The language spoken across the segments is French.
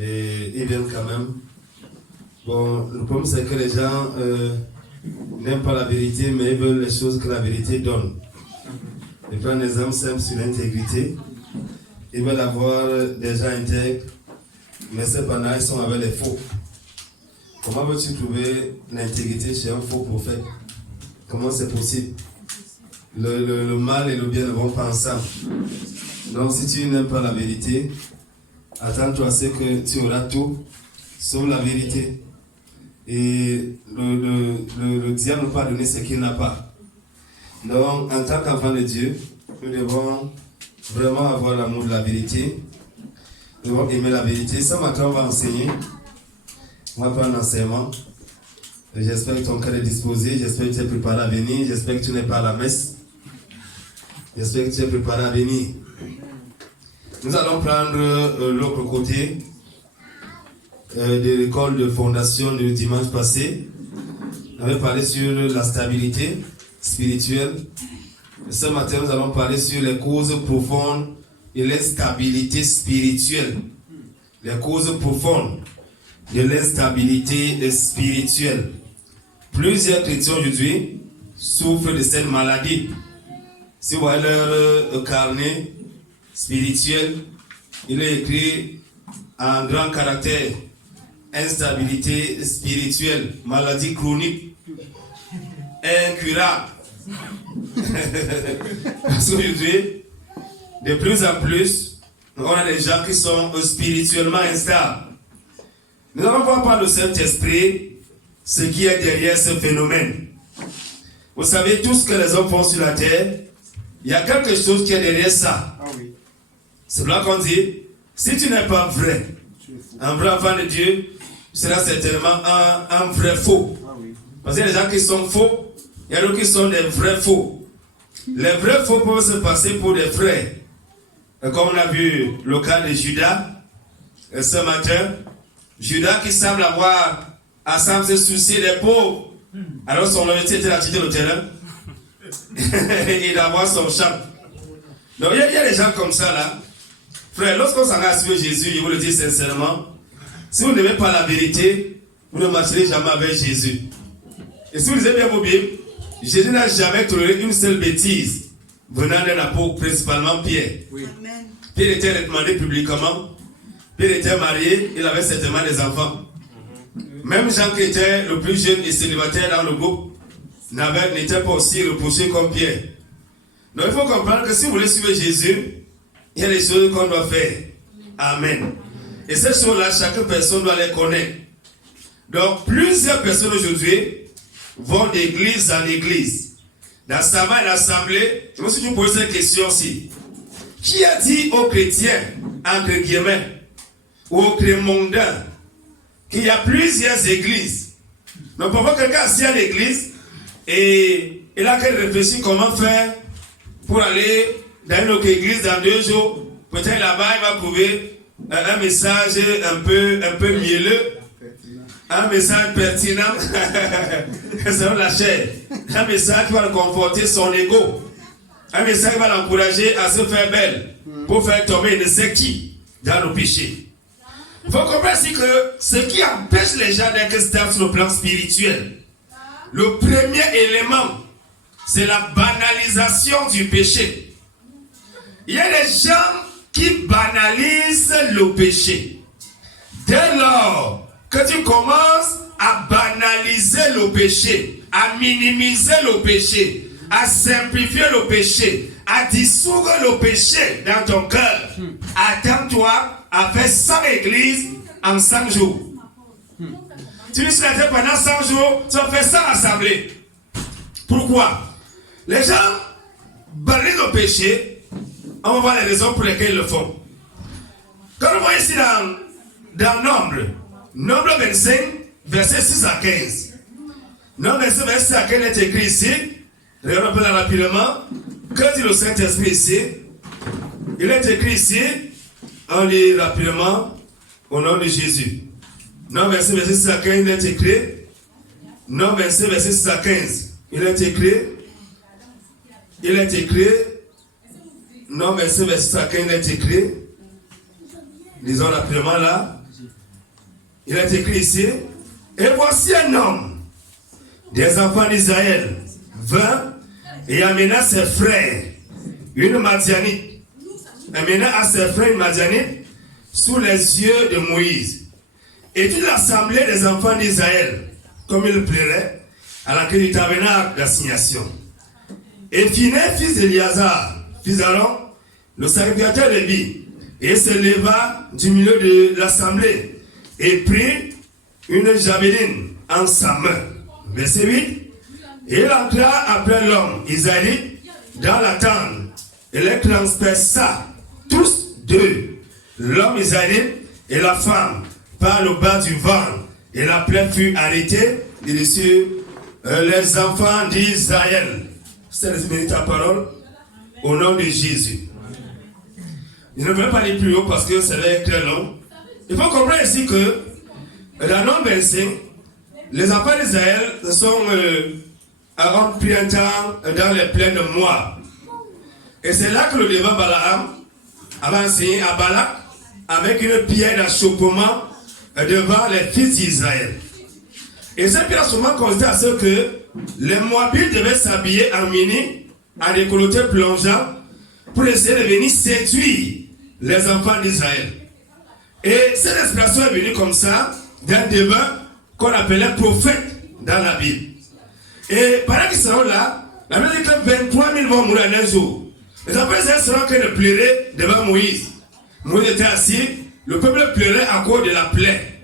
et ils viennent quand même. Bon, le problème c'est que les gens n'aiment pas la vérité, mais ils veulent les choses que la vérité donne. Je prends un exemple simple sur l'intégrité. Ils veulent avoir des gens intègres, mais cependant ils sont avec les faux. Comment veux-tu trouver l'intégrité chez un faux prophète? Comment c'est possible? Le mal et le bien ne vont pas ensemble. Donc si tu n'aimes pas la vérité, attends-toi à ce que tu auras tout, sauf la vérité. Et le diable ne peut pas donner ce qu'il n'a pas. Donc en tant qu'enfant de Dieu, nous devons vraiment avoir l'amour de la vérité. Nous devons aimer la vérité. Ce matin, on va enseigner. On va faire un enseignement. J'espère que ton cœur est disposé. J'espère que tu es préparé à venir. J'espère que tu n'es pas à la messe. J'espère que tu es préparé à venir. Nous allons prendre l'autre côté de l'école de fondation du dimanche passé. On avait parlé sur la stabilité spirituelle. Ce matin, nous allons parler sur les causes profondes de l'instabilité spirituelle. Les causes profondes de l'instabilité spirituelle. Plusieurs chrétiens aujourd'hui souffrent de cette maladie. Si vous voyez leur carnet spirituel, il est écrit en grand caractère: instabilité spirituelle, maladie chronique, incurable. Parce qu'aujourd'hui, de plus en plus, on a des gens qui sont spirituellement instables. Nous allons voir par le Saint-Esprit ce qui est derrière ce phénomène. Vous savez, tout ce que les hommes font sur la terre, il y a quelque chose qui est derrière ça. Ah oui. C'est là qu'on dit, si tu n'es pas vrai, un vrai enfant de Dieu, tu seras certainement un vrai faux. Ah oui. Parce qu'il y a des gens qui sont faux, il y a d'autres qui sont des vrais faux. Les vrais faux peuvent se passer pour des frères. Et comme on a vu le cas de Judas ce matin, Judas qui semble semble se soucier des pauvres, alors son métier était d'acheter le terrain et d'avoir son champ. Donc il y a des gens comme ça là. Frère, lorsqu'on s'en va suivre Jésus, je vous le dis sincèrement, si vous n'aimez pas la vérité, vous ne marcherez jamais avec Jésus. Et si vous lisez bien vos Bibles, Jésus n'a jamais toléré une seule bêtise venant d'un apôtre, principalement Pierre. Oui. Pierre était recommandé publiquement. Pierre était marié, il avait certainement des enfants. Même Jean qui était le plus jeune et célibataire dans le groupe n'était pas aussi reproché comme Pierre. Donc il faut comprendre que si vous voulez suivre Jésus, il y a des choses qu'on doit faire. Amen. Et ces choses-là, chaque personne doit les connaître. Donc plusieurs personnes aujourd'hui vont d'église en église, d'assemblée en assemblée. Je me suis posé cette question aussi. Qui a dit aux chrétiens, entre guillemets, ou aux crémondains, qu'il y a plusieurs églises? Donc parfois quelqu'un assis à l'église et il a qu'à réfléchir comment faire pour aller dans une autre église dans 2 jours. Peut-être là-bas il va trouver un message un peu mielleux, un message pertinent, c'est la chair, un message qui va conforter son ego, un message qui va l'encourager à se faire belle pour faire tomber ne sait qui dans le péché. Il faut comprendre aussi que ce qui empêche les gens d'être stables sur le plan spirituel, le premier élément, c'est la banalisation du péché. Il y a des gens qui banalisent le péché. Dès lors que tu commences à banaliser le péché, à minimiser le péché, à simplifier le péché, à dissoudre le péché dans ton cœur, attends-toi à faire 100 églises en 100 jours. Tu dis que pendant 100 jours, tu vas faire 100 assemblées. Pourquoi? Les gens banalisent le péché. On va voir les raisons pour lesquelles ils le font. Quand on voit ici dans Nombre 25, verset 6 à 15. Nombre 25, verset 6 à 15 est écrit ici. Regardons rapidement. Que dit le Saint-Esprit ici? Il est écrit ici. On lit rapidement au nom de Jésus. Nombre 25, verset 6 à 15, il est écrit. Nombre 25, verset 6 à 15. Il est écrit. Non, verset 6 à 15 est écrit. Lisons rapidement là. il est écrit ici, et voici un homme des enfants d'Israël vint et amena ses frères, une Madianite, amena à ses frères une Madianite sous les yeux de Moïse. Et toute l'assemblée des enfants d'Israël, comme il plairait, à laquelle il tabernacle d'assignation. Et Phiné, fils d'Éliazar, fils d'Aaron, le sacrificateur de Lévi, et se leva du milieu de l'assemblée et prit une javeline en sa main. Verset 8. Et il entra après l'homme israélite dans la tente et les transperça tous deux, l'homme israélite et la femme, par le bas du ventre, et la plaie fut arrêtée dessus les enfants d'Israël. C'est ta parole au nom de Jésus. Je ne vais pas aller plus haut parce que ça va être très long. Il faut comprendre ici que dans Nombre 25, les enfants d'Israël sont pris un temps dans les plaines de Moab. Et c'est là que le débat Balaam avait enseigné à Balak avec une pierre d'achoppement devant les fils d'Israël. Et cette pierre d'achoppement consistait à ce que les Moabites devaient s'habiller en mini, en décolleté plongeant, pour essayer de venir séduire les enfants d'Israël. Et cette expression est venue comme ça d'un débat qu'on appelait prophète dans la Bible. Et pendant qu'ils seront là, la Bible dit que 23 000 vont mourir en un jour. Les enfants d'Israël seront que de pleurer devant Moïse. Moïse était assis, le peuple pleurait à cause de la plaie.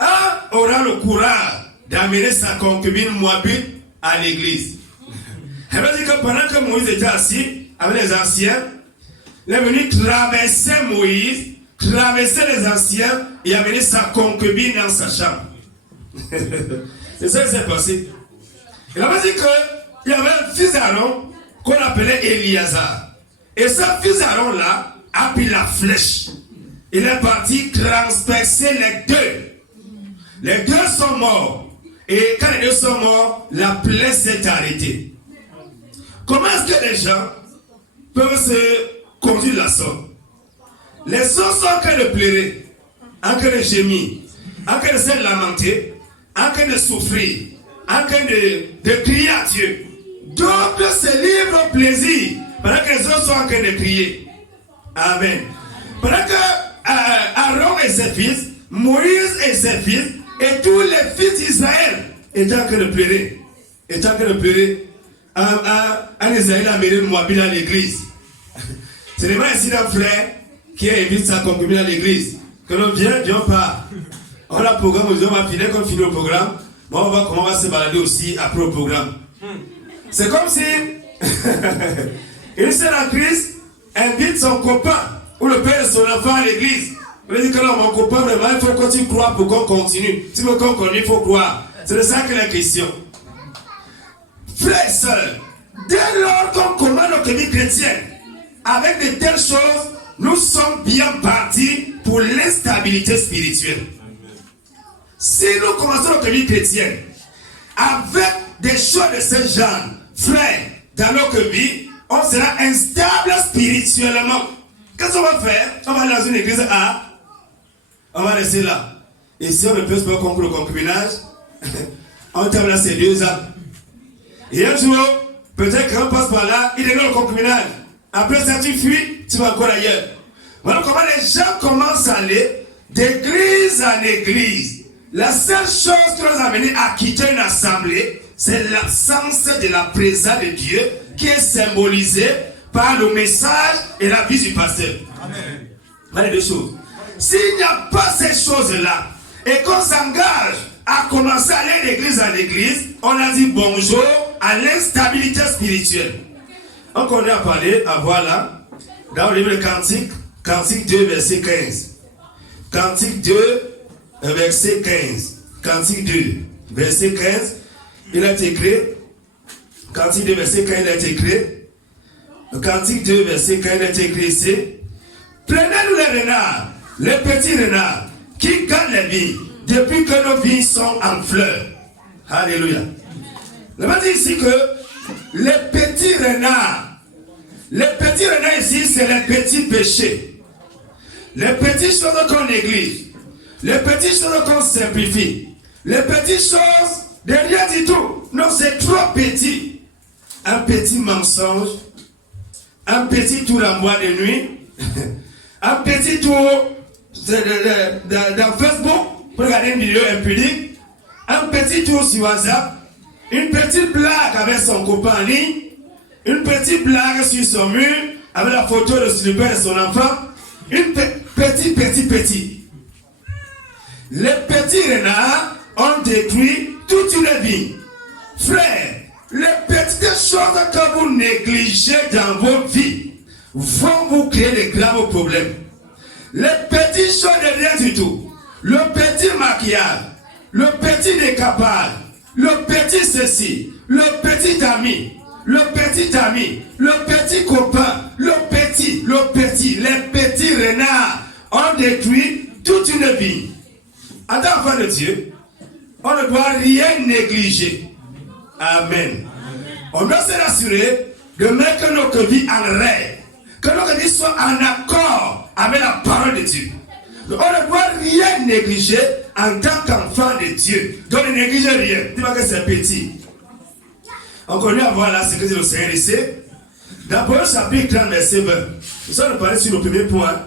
Un aura le courage d'amener sa concubine Moabite à l'église. Elle veut dire que pendant que Moïse était assis avec les anciens, il est venu traverser Moïse, traverser les anciens et amener sa concubine dans sa chambre. C'est ça qui s'est passé. Il avait dit qu'il y avait un fils d'Aaron qu'on appelait Éliazar. Et ce fils d'Aaron là a pris la flèche. Il est parti transpercer les deux. Les deux sont morts. Et quand les deux sont morts, la plaie s'est arrêtée. Comment est-ce que les gens peuvent se conduire la sorte? Les sorts sont en train de pleurer, en train de gémir, en train de se lamenter, en train de souffrir, en train de crier à Dieu. D'autres se livrent au plaisir pendant que les autres sont en train de crier. Amen. Pendant que Aaron et ses fils, Moïse et ses fils, et tous les fils d'Israël étaient en train de pleurer. Étaient en train de pleurer. Un Israël a amené Moabite à l'église. Ce n'est pas ici d'un frère qui invite sa concubine à l'église. Que l'on vient pas. On a le programme, on va finir comme finir le programme. Bon, on va voir comment on va se balader aussi après le programme. C'est comme si une sœur en Christ invite son copain ou le père de son enfant à l'église. On lui dit que non, mon copain, vraiment, il faut que tu crois pour qu'on continue. Si on continue, il faut croire. C'est de ça que la question. Frères et sœurs, dès lors qu'on commande notre vie chrétienne, avec de telles choses, nous sommes bien partis pour l'instabilité spirituelle. Si nous commençons notre vie chrétienne avec des choses de ce genre, frères, dans notre vie, on sera instable spirituellement. Qu'est-ce qu'on va faire? On va aller dans une église A, on va rester là. Et si on ne peut pas conclure le concubinage, on termine là ces 2 ans. Et un jour, peut-être qu'on passe par là, il est dans le concubinage. Après ça, tu fuis, tu vas encore ailleurs. Voilà comment les gens commencent à aller d'église en église. La seule chose qui nous a amené à quitter une assemblée, c'est l'absence de la présence de Dieu qui est symbolisée par le message et la vie du pasteur. Amen. Voilà les 2 choses. S'il n'y a pas ces choses-là et qu'on s'engage à commencer à aller d'église en église, on a dit bonjour à l'instabilité spirituelle. On connaît à parler, à voir là, dans le livre de Cantique, Cantique 2, verset 15. Cantique 2, verset 15. Cantique 2, verset 15. Il est écrit, Cantique 2, verset 15, il est écrit, Cantique 2, verset 15, il est écrit ici, prenez-nous les renards, les petits renards, qui gardent les vignes, depuis que nos vignes sont en fleurs. Alléluia. On va dire ici que les petits renards ici, c'est les petits péchés. Les petites choses qu'on néglige. Les petites choses qu'on simplifie. Les petites choses de rien du tout. Non, c'est trop petit. Un petit mensonge. Un petit tour en boîte de nuit. Un petit tour dans Facebook pour regarder une vidéo impudique. Un petit tour sur WhatsApp. Une petite blague avec son copain en ligne. Une petite blague sur son mur avec la photo de son père et son enfant. Une petit. Les petits renards ont détruit toute une vie. Frère, les petites choses que vous négligez dans vos vies vont vous créer de graves problèmes. Les petites choses de rien du tout. Le petit maquillage, le petit décapage, le petit ceci, le petit ami, le petit copain, les petits renards ont détruit toute une vie. En tant qu'enfant de Dieu, on ne doit rien négliger. Amen. On doit se rassurer de mettre notre vie en règle, que notre vie soit en accord avec la parole de Dieu. Donc, on ne doit rien négliger en tant qu'enfant de Dieu. Donc ne négligez rien. Dis-moi que c'est petit. On connaît à voir là ce que dit le Seigneur ici. Dans Proverbe chapitre 30, verset 20. Nous allons parler sur le premier point,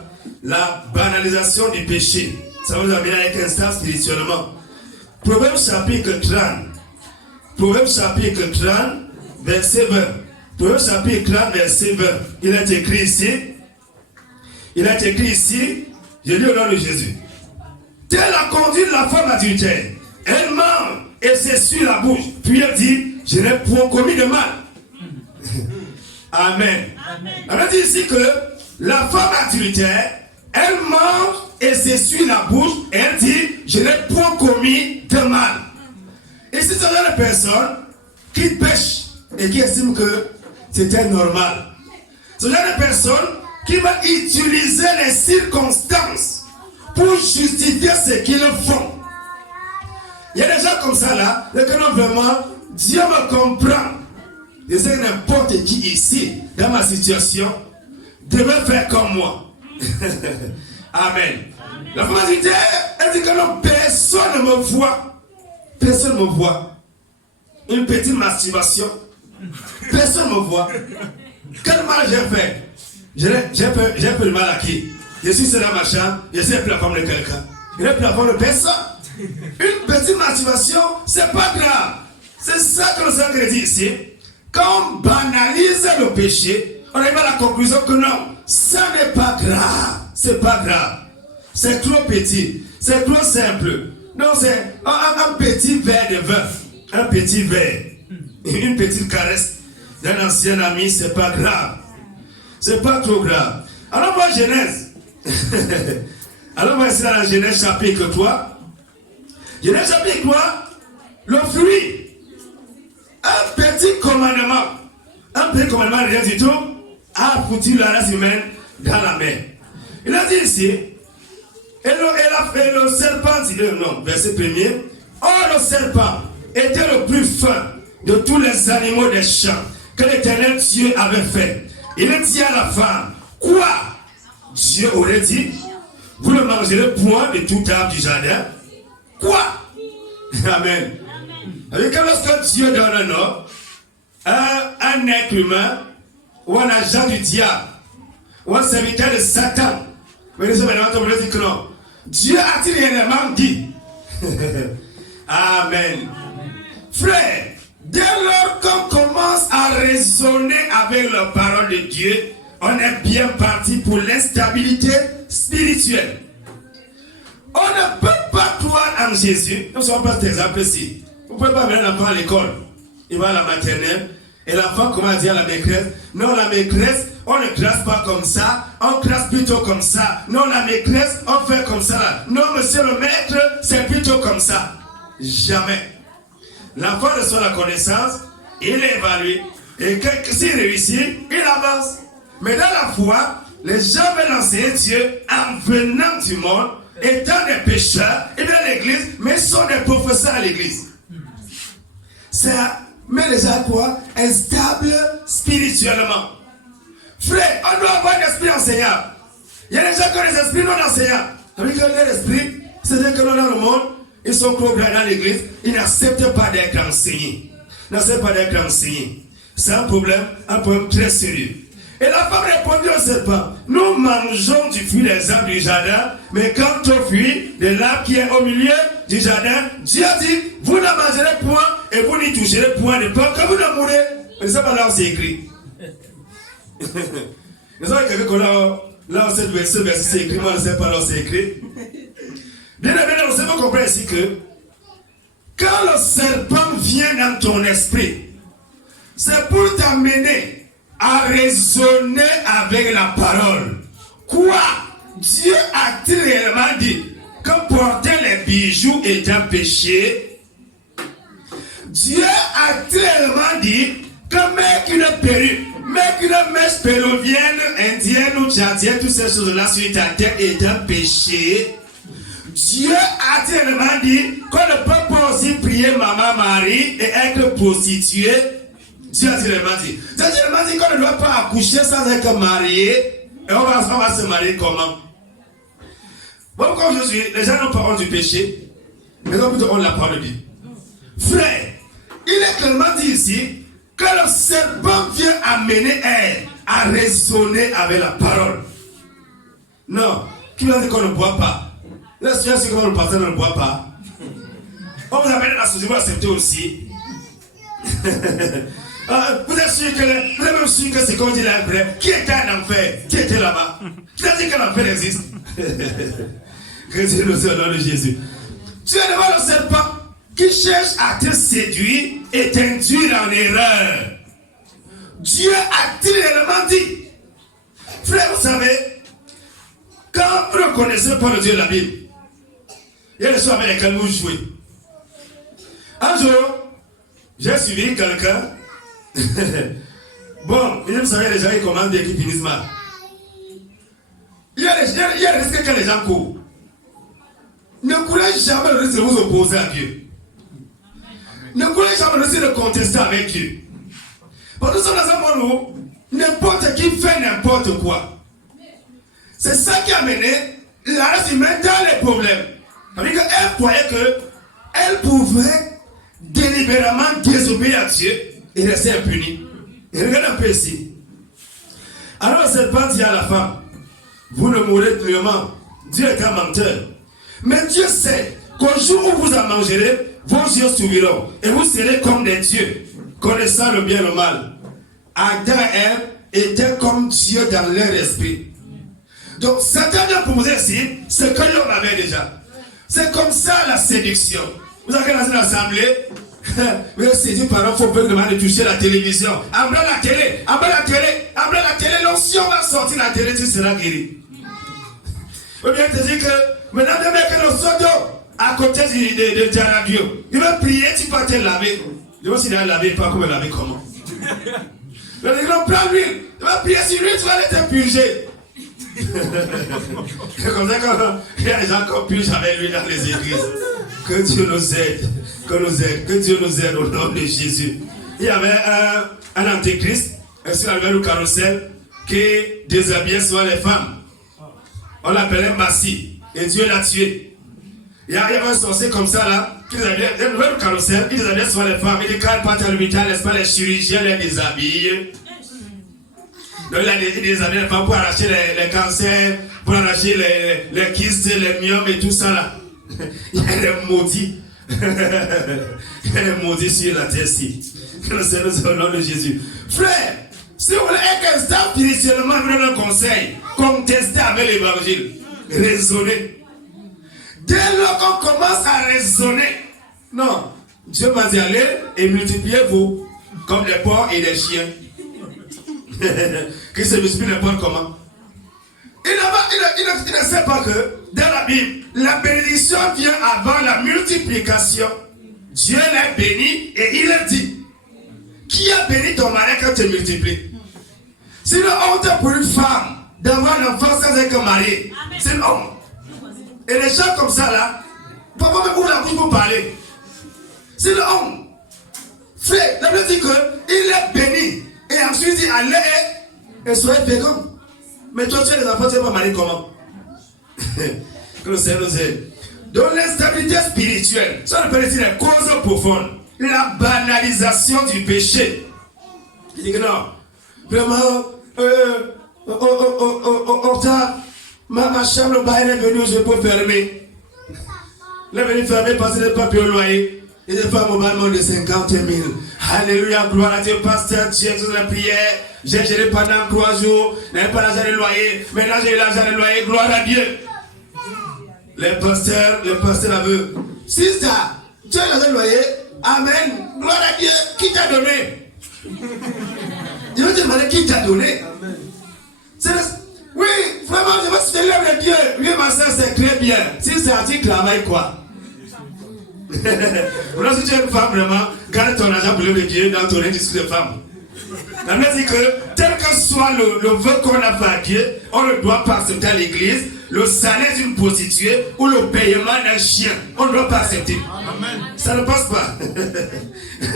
la banalisation du péché. Ça va nous amener avec un instant spirituellement. Proverbe chapitre 30. Proverbe chapitre 30, verset 20. Proverbe chapitre 30, verset 20. Il est écrit ici, je lis au nom de Jésus. Telle a conduit la femme adultère. Elle mange et s'essuie la bouche. Puis elle dit, je n'ai point commis de mal. Amen. On dit ici que la femme adultère, elle mange et s'essuie la bouche et elle dit, je n'ai point commis de mal. Et c'est ce genre de personnes qui pêchent et qui estiment que c'était normal. Ce genre de personnes qui vont utiliser les circonstances pour justifier ce qu'ils font. Il y a des gens comme ça là, que non vraiment, Dieu me comprend. Je sais que n'importe qui ici, dans ma situation, devait faire comme moi. Amen. La femme dit, elle dit que non, personne ne me voit. Personne ne me voit. Une petite masturbation. Personne ne me voit. Quel mal j'ai fait? J'ai fait le mal à qui? Je suis seul dans ma chambre, je sais plus la femme de quelqu'un. Je n'ai plus la femme de personne. Une petite masturbation, c'est pas grave. C'est ça que le Seigneur dit ici. Quand on banalise le péché, on arrive à la conclusion que non, ça n'est pas grave. C'est pas grave. C'est trop petit. C'est trop simple. Non, c'est un petit verre de vin. Un petit verre. Une petite caresse d'un ancien ami, c'est pas grave. C'est pas trop grave. Alors, moi, Genèse. Alors, moi, c'est dans la Genèse chapitre 3. Genèse chapitre 3, le fruit. Un petit commandement. Un petit commandement, rien du tout, a foutu la race humaine dans la mer. Il a dit ici, et le serpent, dit, non, verset 1er, or le serpent était le plus fin de tous les animaux des champs que l'Éternel Dieu avait fait. Il dit à la femme, quoi? Dieu aurait dit, vous ne mangerez point de tout arbre du jardin. Quoi? Amen. Avec lorsque Dieu donne un homme, un être humain, ou un agent du diable, ou un serviteur de Satan, mais nous sommes maintenant on dit que non. Dieu a-t-il réellement dit? Amen. Frère, dès lors qu'on commence à raisonner avec la parole de Dieu, on est bien parti pour l'instabilité spirituelle. On ne peut pas croire en Jésus. Nous sommes pas des exemples ici. Vous ne pouvez pas mettre l'enfant à l'école. Il va à la maternelle. Et l'enfant commence à dire à la maîtresse, non, la maîtresse, on ne classe pas comme ça, on classe plutôt comme ça. Non, la maîtresse, on fait comme ça. Non, monsieur le maître, c'est plutôt comme ça. Jamais. L'enfant reçoit la connaissance, il est évalué. Et s'il réussit, il avance. Mais dans la foi, les gens veulent enseigner Dieu en venant du monde, étant des pécheurs, ils viennent à l'église, mais sont des professeurs à l'église. Ça met les gens quoi? Instables spirituellement. Frère, on doit avoir un esprit enseignant. Il y a des gens qui ont des esprits non enseignants. Ça veut dire que leur esprit, C'est-à-dire que dans le monde, ils sont programmés dans l'église, ils n'acceptent pas d'être enseignés. Ils n'acceptent pas d'être enseignés. C'est un problème très sérieux. Et la femme répondit au serpent, nous mangeons du fruit des arbres du jardin, mais quant au fruit de l'arbre qui est au milieu du jardin, Dieu a dit, vous ne mangerez point et vous n'y toucherez point de peur que vous ne mourrez. Mais ça, là, c'est écrit. Vous savez, quelqu'un là, ce verset, c'est écrit, moi, je ne sais pas, là, c'est écrit. Bien évidemment, vous devez comprendre ici que quand le serpent vient dans ton esprit, c'est pour t'amener à raisonner avec la parole. Quoi? Dieu a-t-il réellement dit que porter les bijoux est un péché? Dieu a-t-il réellement dit que mettre une perruque, mettre une mèche péruvienne, indienne ou tchadienne, toutes ces choses-là sur ta tête est un péché? Dieu a-t-il réellement dit qu'on ne peut pas aussi prier Maman Marie et être prostituée? Dieu a réellement dit. Dieu a réellement dit qu'on ne doit pas accoucher sans être marié. Et on va se marier comment? Bon, comme je suis, les gens n'ont pas honte du péché, mais donc plutôt on la parole de Dieu. Frère, il est clairement dit ici que le serpent vient amener à raisonner avec la parole. Non, qui va dire qu'on ne boit pas? Là, si le pasteur ne boit pas, on vous amène la société, vous l'acceptez aussi. Vous êtes sûr que vous êtes même sûr que c'est comme dit là, qui était en enfer, qui était là-bas, qui a dit que l'enfer existe? Que Dieu nous au nom de Jésus. Tu es devant le serpent qui cherche à te séduire et t'induire en erreur. Dieu a-t-il réellement dit? Frère, vous savez, quand vous ne connaissez pas le Dieu de la Bible, il y a des choses avec lesquelles vous jouez. Un jour, j'ai suivi quelqu'un. Bon, vous savez, les gens ils commandent bien qu'ils finissent mal. Il y a des risques que les gens courent. Ne courez jamais le risque de vous opposer à Dieu. Ne courez jamais le risque de contester avec Dieu. Parce que nous sommes dans un monde où n'importe qui fait n'importe quoi. C'est ça qui a mené la race humaine dans les problèmes. C'est-à-dire qu'elle croyait qu'elle pouvait délibérément désobéir à Dieu et rester impunie. Et regarde un peu ici. Alors le serpent dit à la femme, vous ne mourrez nullement. Dieu est un menteur. Mais Dieu sait qu'au jour où vous en mangerez, vos yeux s'ouvriront et vous serez comme des dieux, connaissant le bien et le mal. Adam et Ève étaient comme Dieu dans leur esprit. Donc Satan a proposé ici ce que l'homme avait déjà. C'est comme ça la séduction. Vous avez dans une assemblée, vous êtes séduit par un faux peuple de toucher la télévision. Après la télé, l'onction va sortir la télé, tu seras guéri. Ou bien te dire que maintenant, tu mets que le sodo à côté de ta radio. Il va prier, tu peux te laver. Je vais aussi laver, pas comme laver comment. Le grand prend l'huile, il va prier sur lui, tu vas te purger. C'est comme ça qu'il y a des gens qui purgent avec lui dans les églises. Que Dieu nous aide, que Dieu nous aide au nom de Jésus. Il y avait un antéchrist, sur le carrousel, qui déshabillait souvent les femmes. On l'appelait Massi, et Dieu l'a tué. Il y avait un sorcier comme ça là, qui déshabillait le carrousel, il déshabillait souvent les femmes. Il dit quand elle part à l'hôpital, n'est-ce pas, les chirurgiens les déshabillent. Donc il a déshabillé les femmes pour arracher les cancers, pour arracher les kystes, les myomes et tout ça là. Il y a des maudits. Il y a des maudits sur la terre-ci. Que le Seigneur soit au nom de Jésus. Frère, si vous voulez être stable spirituellement, vous donne un conseil. Contestez avec l'évangile. Raisonnez. Dès lors qu'on commence à raisonner, non, Dieu m'a dit allez et multipliez-vous comme des porcs et des chiens. Qui se multiplient n'importe comment. Il ne sait pas que dans la Bible, la bénédiction vient avant la multiplication. Dieu l'a béni et il a dit, qui a béni ton mari quand tu multiplies? C'est une honte pour une femme d'avoir un enfant sans être mariée. C'est une honte. Et les gens comme ça là, papa me ouvre la bouche pour parler. C'est une honte. Frère, la Bible dit qu'il est béni. Et ensuite il dit allez et soyez féconds. Mais toi tu es des enfants, tu ne vas pas marier comment? Que le Seigneur nous aide. Donc l'instabilité spirituelle, ça on appelle ici les causes profondes. La banalisation du péché. Il dit que non, vraiment, ma chambre, elle est venue, je peux fermer. Elle est venue fermer parce qu'elle n'est pas payé au loyer. Et des femmes au bâtiment de 50 000. Alléluia, gloire à Dieu, pasteur, j'ai fait la prière. J'ai géré pendant 3 jours. Je n'avais pas l'argent de loyer. Maintenant j'ai eu l'argent de loyer, gloire à Dieu. Les pasteurs aveuglent. Sister, tu as l'argent de loyer? Amen. Gloire à Dieu. Qui t'a donné? Je vais te demander qui t'a donné. Oui, vraiment, je vais te lève le Dieu. Oui, ma soeur, c'est très bien. Si c'est un petit travail, quoi? Maintenant, si tu es une femme, vraiment, garde ton argent pour le Dieu dans ton industrie de femme. La Bible dit que, tel que soit le vœu qu'on a fait à Dieu, on ne doit pas accepter à l'église le salaire d'une prostituée ou le paiement d'un chien. On ne doit pas accepter. Amen. Ça ne passe pas.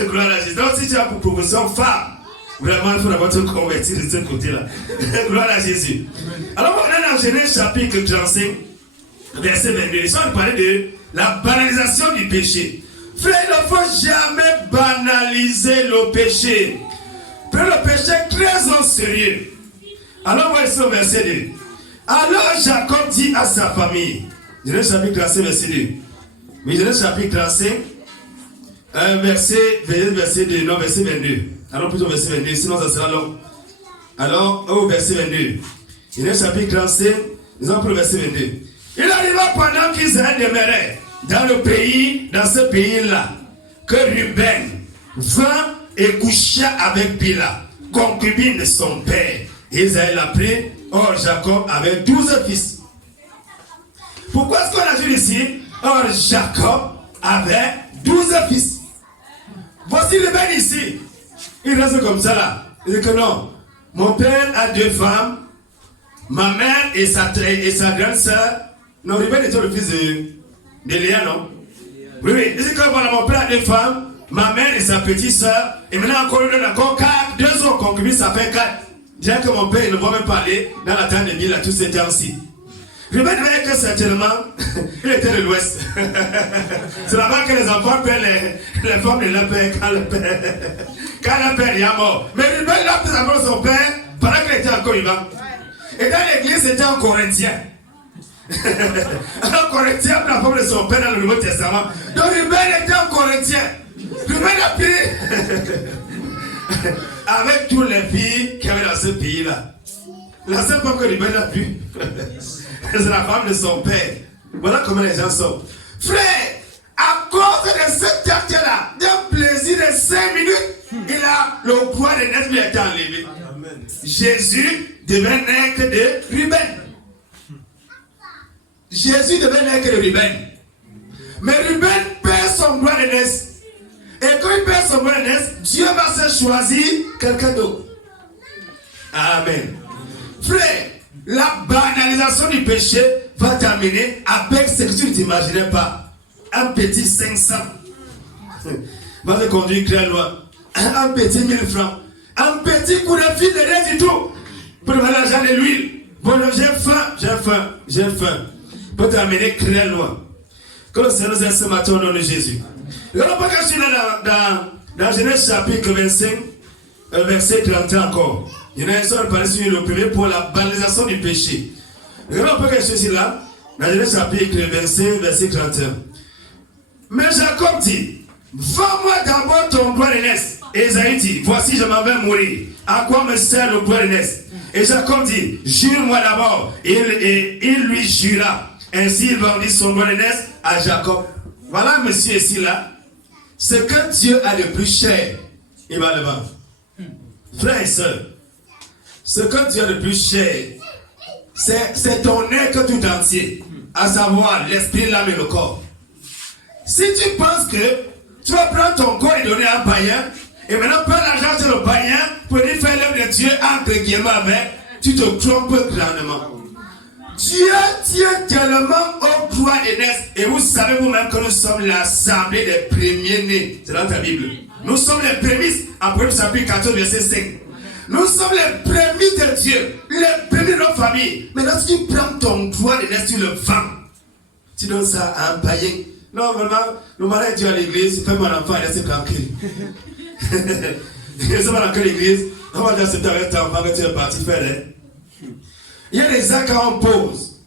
Gloire à Jésus. Donc, si tu as pour profession femme, vraiment, il faut d'abord te convertir de ce côté-là. Gloire à Jésus. Alors, on est dans Genèse chapitre 35, verset 22. Ils sont parlé de la banalisation du péché. Frère, il ne faut jamais banaliser le péché. Prenez le péché très en sérieux. Alors, voici au verset 2. Alors Jacob dit à sa famille, Genèse chapitre 35, verset 2. Mais Genèse chapitre 35, verset 2, non, verset 22. Alors plutôt verset 22, sinon ça sera long. Alors, au verset 22. Genèse chapitre 35, nous allons pour le verset 22. Il arriva pendant qu'Israël demeurait dans ce pays-là, que Ruben vint et coucha avec Bila, concubine de son père. Israël l'a pris. Or, Jacob avait 12 fils. Pourquoi est-ce qu'on a vu ici? Or, Jacob avait 12 fils. Voici le ben ici. Il reste comme ça là. Il dit que non. Mon père a 2 femmes. Ma mère et sa grande sœur. Non, Ruben était le fils de Léa, non? Oui. Il dit que voilà, mon père a 2 femmes. Ma mère et sa petite sœur. Et maintenant encore une encore 4. 2 autres concubines, ça fait 4. Déjà que mon père ne va même pas aller dans la tente de Bill à tous ces temps-ci. Ruben avait que certainement, il était de l'Ouest. C'est là-bas que les enfants perdent les femmes de leur père quand le père est mort. Mais Ruben l'a pris d'abord son père pendant qu'il était encore vivant. Et dans l'église, c'était en Corinthien. En Corinthien, la femme de son père dans le Nouveau Testament. Donc Ruben était en Corinthien. Ruben a pris avec toutes les filles qu'il y avait dans ce pays-là. La seule femme que Ruben a vue, c'est la femme de son père. Voilà comment les gens sont. Frère, à cause de cet acte-là, d'un plaisir de 5 minutes, il a le poids de naître lui a été enlevé. Amen. Jésus devait naître de Ruben. Jésus devait naître de Ruben. Mais Ruben perd son droit de naissance. Et quand il perd son droit de naissance, Dieu va se choisir quelqu'un d'autre. Amen. Frère, la banalisation du péché va t'amener avec ce que tu ne t'imaginais pas. Un petit 500 va te conduire très loin. Un petit 1000 francs. Un petit coup de fil de rien du tout. Pour avoir l'argent de l'huile. Bon, j'ai faim. Pour t'amener très loin. Que le Seigneur nous aide ce matin au nom de Jésus. Et on pas cacher là dans Genèse chapitre 25, verset 31 encore. Il y en a un seul qui parle sur le premier pour la banalisation du péché. Et on peut cacher ici là, dans Genèse chapitre 25, verset 31. Mais Jacob dit, vends-moi d'abord ton droit de naissance. Et Esaïe dit, voici je m'en vais mourir. À quoi me sert le droit de naissance? Et Jacob dit, jure-moi d'abord. Et il lui jura. Ainsi il vendit son droit de naissance à Jacob. Voilà monsieur ici là. Ce que Dieu a de plus cher, il va le vendre. Frères et sœurs, ce que Dieu a de plus cher, c'est ton être tout entier. À savoir l'esprit, l'âme et le corps. Si tu penses que tu vas prendre ton corps et donner à un païen, et maintenant prendre l'argent sur le païen pour lui faire l'œuvre de Dieu entre guillemets avec, tu te trompes grandement. Dieu tient tellement au droit de naissance. Et vous savez vous-même que nous sommes l'assemblée des premiers-nés. C'est dans ta Bible. Nous sommes les prémices. En Proverbe chapitre 14, verset 5. Nous sommes les prémices de Dieu. Les prémices de notre famille. Mais lorsque tu prends ton droit de naissance, tu le vends. tu donnes ça à un païen. Non, vraiment, le mariage est dû à l'église, fais mon enfant, reste tranquille. Je va dans l'église, on va dire c'est avec ton enfant que tu es parti faire. Hein? Il y a des actes qu'on pose.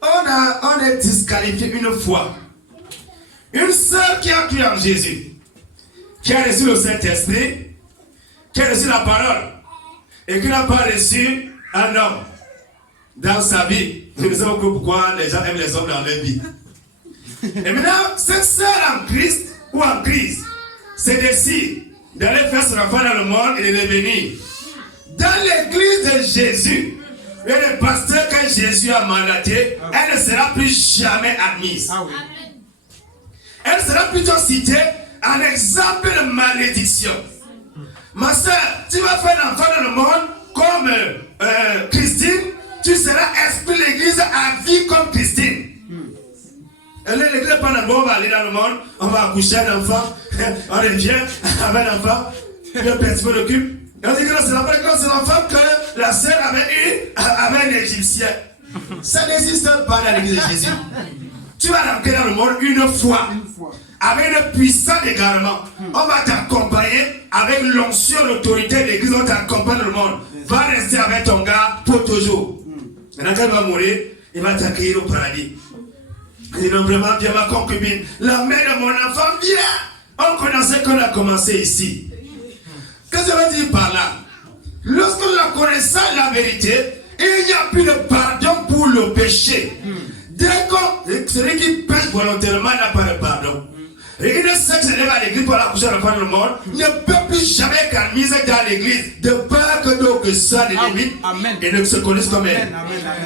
On est disqualifié une fois. Une sœur qui a cru en Jésus, qui a reçu le Saint-Esprit, qui a reçu la parole, et qui n'a pas reçu un homme dans sa vie. Nous savons pourquoi les gens aiment les hommes dans leur vie. Et maintenant, cette sœur en Christ ou en Christ se décide d'aller faire son enfant dans le monde et de revenir. Dans l'église de Jésus, et le pasteur que Jésus a mandaté, elle ne sera plus jamais admise. Ah oui. Elle sera plutôt citée en exemple de malédiction. Ma soeur, tu vas faire un enfant dans le monde comme Christine, tu seras exclu de l'église à vie comme Christine. L'église n'est pas dans le monde, on va aller dans le monde, on va accoucher un enfant, on revient avec un enfant, le père s'en occupe. Et on dit que c'est l'enfant que la sœur avait eu avec un Égyptien. Ça n'existe pas dans l'église de Jésus. Tu vas rentrer dans le monde une fois. Avec le puissant égarement. On va t'accompagner avec l'onction, l'autorité de l'église, on t'accompagne dans le monde. Va rester avec ton gars pour toujours. Maintenant, quand il va mourir, il va t'accueillir au paradis. Il dit non, vraiment bien ma concubine. La mère de mon enfant, viens. On connaissait qu'on a commencé ici. Qu'est-ce que ça veut dire par là? Lorsque nous connaissons la vérité, il n'y a plus de pardon pour le péché. Dès que celui qui pêche volontairement n'a pas de pardon. Et une sœur qui se lève à l'église pour accoucher l'enfant dans le monde ne peut plus jamais être mise dans l'église de peur que nos soeurs les limites et ne se connaissent comme elle.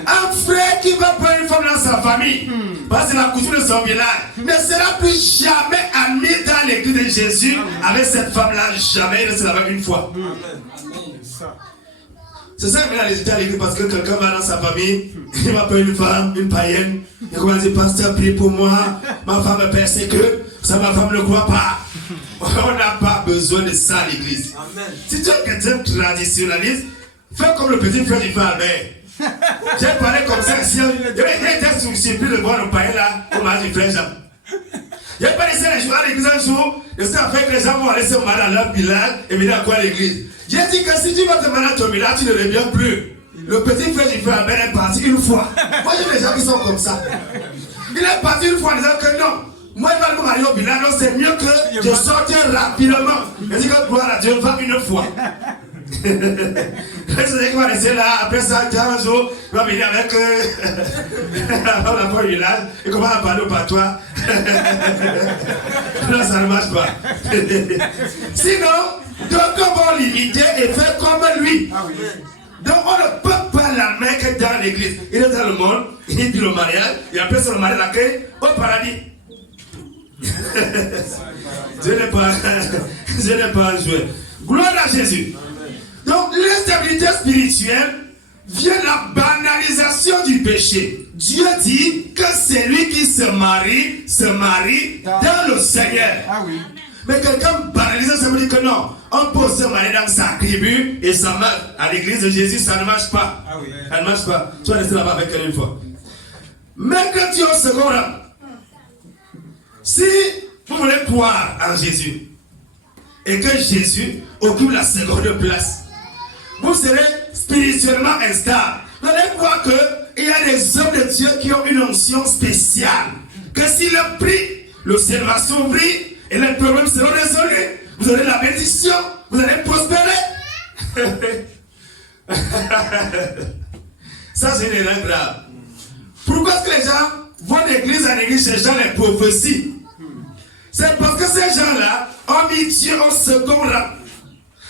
Un frère qui va prendre une femme dans sa famille, parce que la coutume de son village, ne sera plus jamais admis dans l'église de Jésus avec cette femme-là, jamais, il ne sera une fois. C'est ça que les États à l'église parce que quelqu'un va dans sa famille, il va prendre une femme, une païenne, il commence à dire, pasteur, prie pour moi, ma femme me persécute, ça ma femme ne croit pas. On n'a pas besoin de ça à l'église. Si tu es quelqu'un traditionnaliste, fais comme le petit frère du frère Albert. J'ai parlé comme ça ici, il était surpris de voir le païen là, au mariage du frère Jean. Il n'y a pas laissé les jours à l'église un jour, et ça fait que les gens vont aller se marier dans leur village et venir à quoi à l'église. J'ai dit que si tu vas te marier à ton village, tu ne reviens plus. Le petit frère du frère Albert est parti une fois. Moi j'ai des gens qui sont comme ça. Il est parti une fois en disant que non. Moi il va me marier au village, donc c'est mieux que je sorte rapidement. Il dit que gloire à Dieu va une fois. C'est qu'il va rester là, après ça, un jour, il va venir avec la fois du village, et commence à parler au patois. Non, ça ne marche pas. Sinon, donc on va l'imiter et faire comme lui. Donc on ne peut pas la mettre dans l'église. Il est dans le monde, il dit le mariage, et après son mariage l'accueille au paradis. Je n'ai pas joué. Gloire à Jésus. Donc l'instabilité spirituelle vient de la banalisation du péché. Dieu dit que celui qui se marie dans le Seigneur. Ah oui. Mais quelqu'un banalise, ça veut dire que non. On peut se marier dans sa tribu et ça marche. À l'église de Jésus, ça ne marche pas. Ah oui. Ça ne marche pas. Tu vas rester là-bas avec elle une fois. Mercredi au second rang. Si vous voulez croire en Jésus et que Jésus occupe la seconde place, vous serez spirituellement instable. Vous allez voir qu'il y a des hommes de Dieu qui ont une onction spéciale. Que si le prix, le ciel va s'ouvrir et les problèmes seront résolus. Vous aurez la bénédiction, vous allez prospérer. Ça, c'est une erreur grave. Pourquoi est-ce que les gens vont d'église en église cherchant les prophéties? C'est parce que ces gens-là ont mis Dieu au second rang.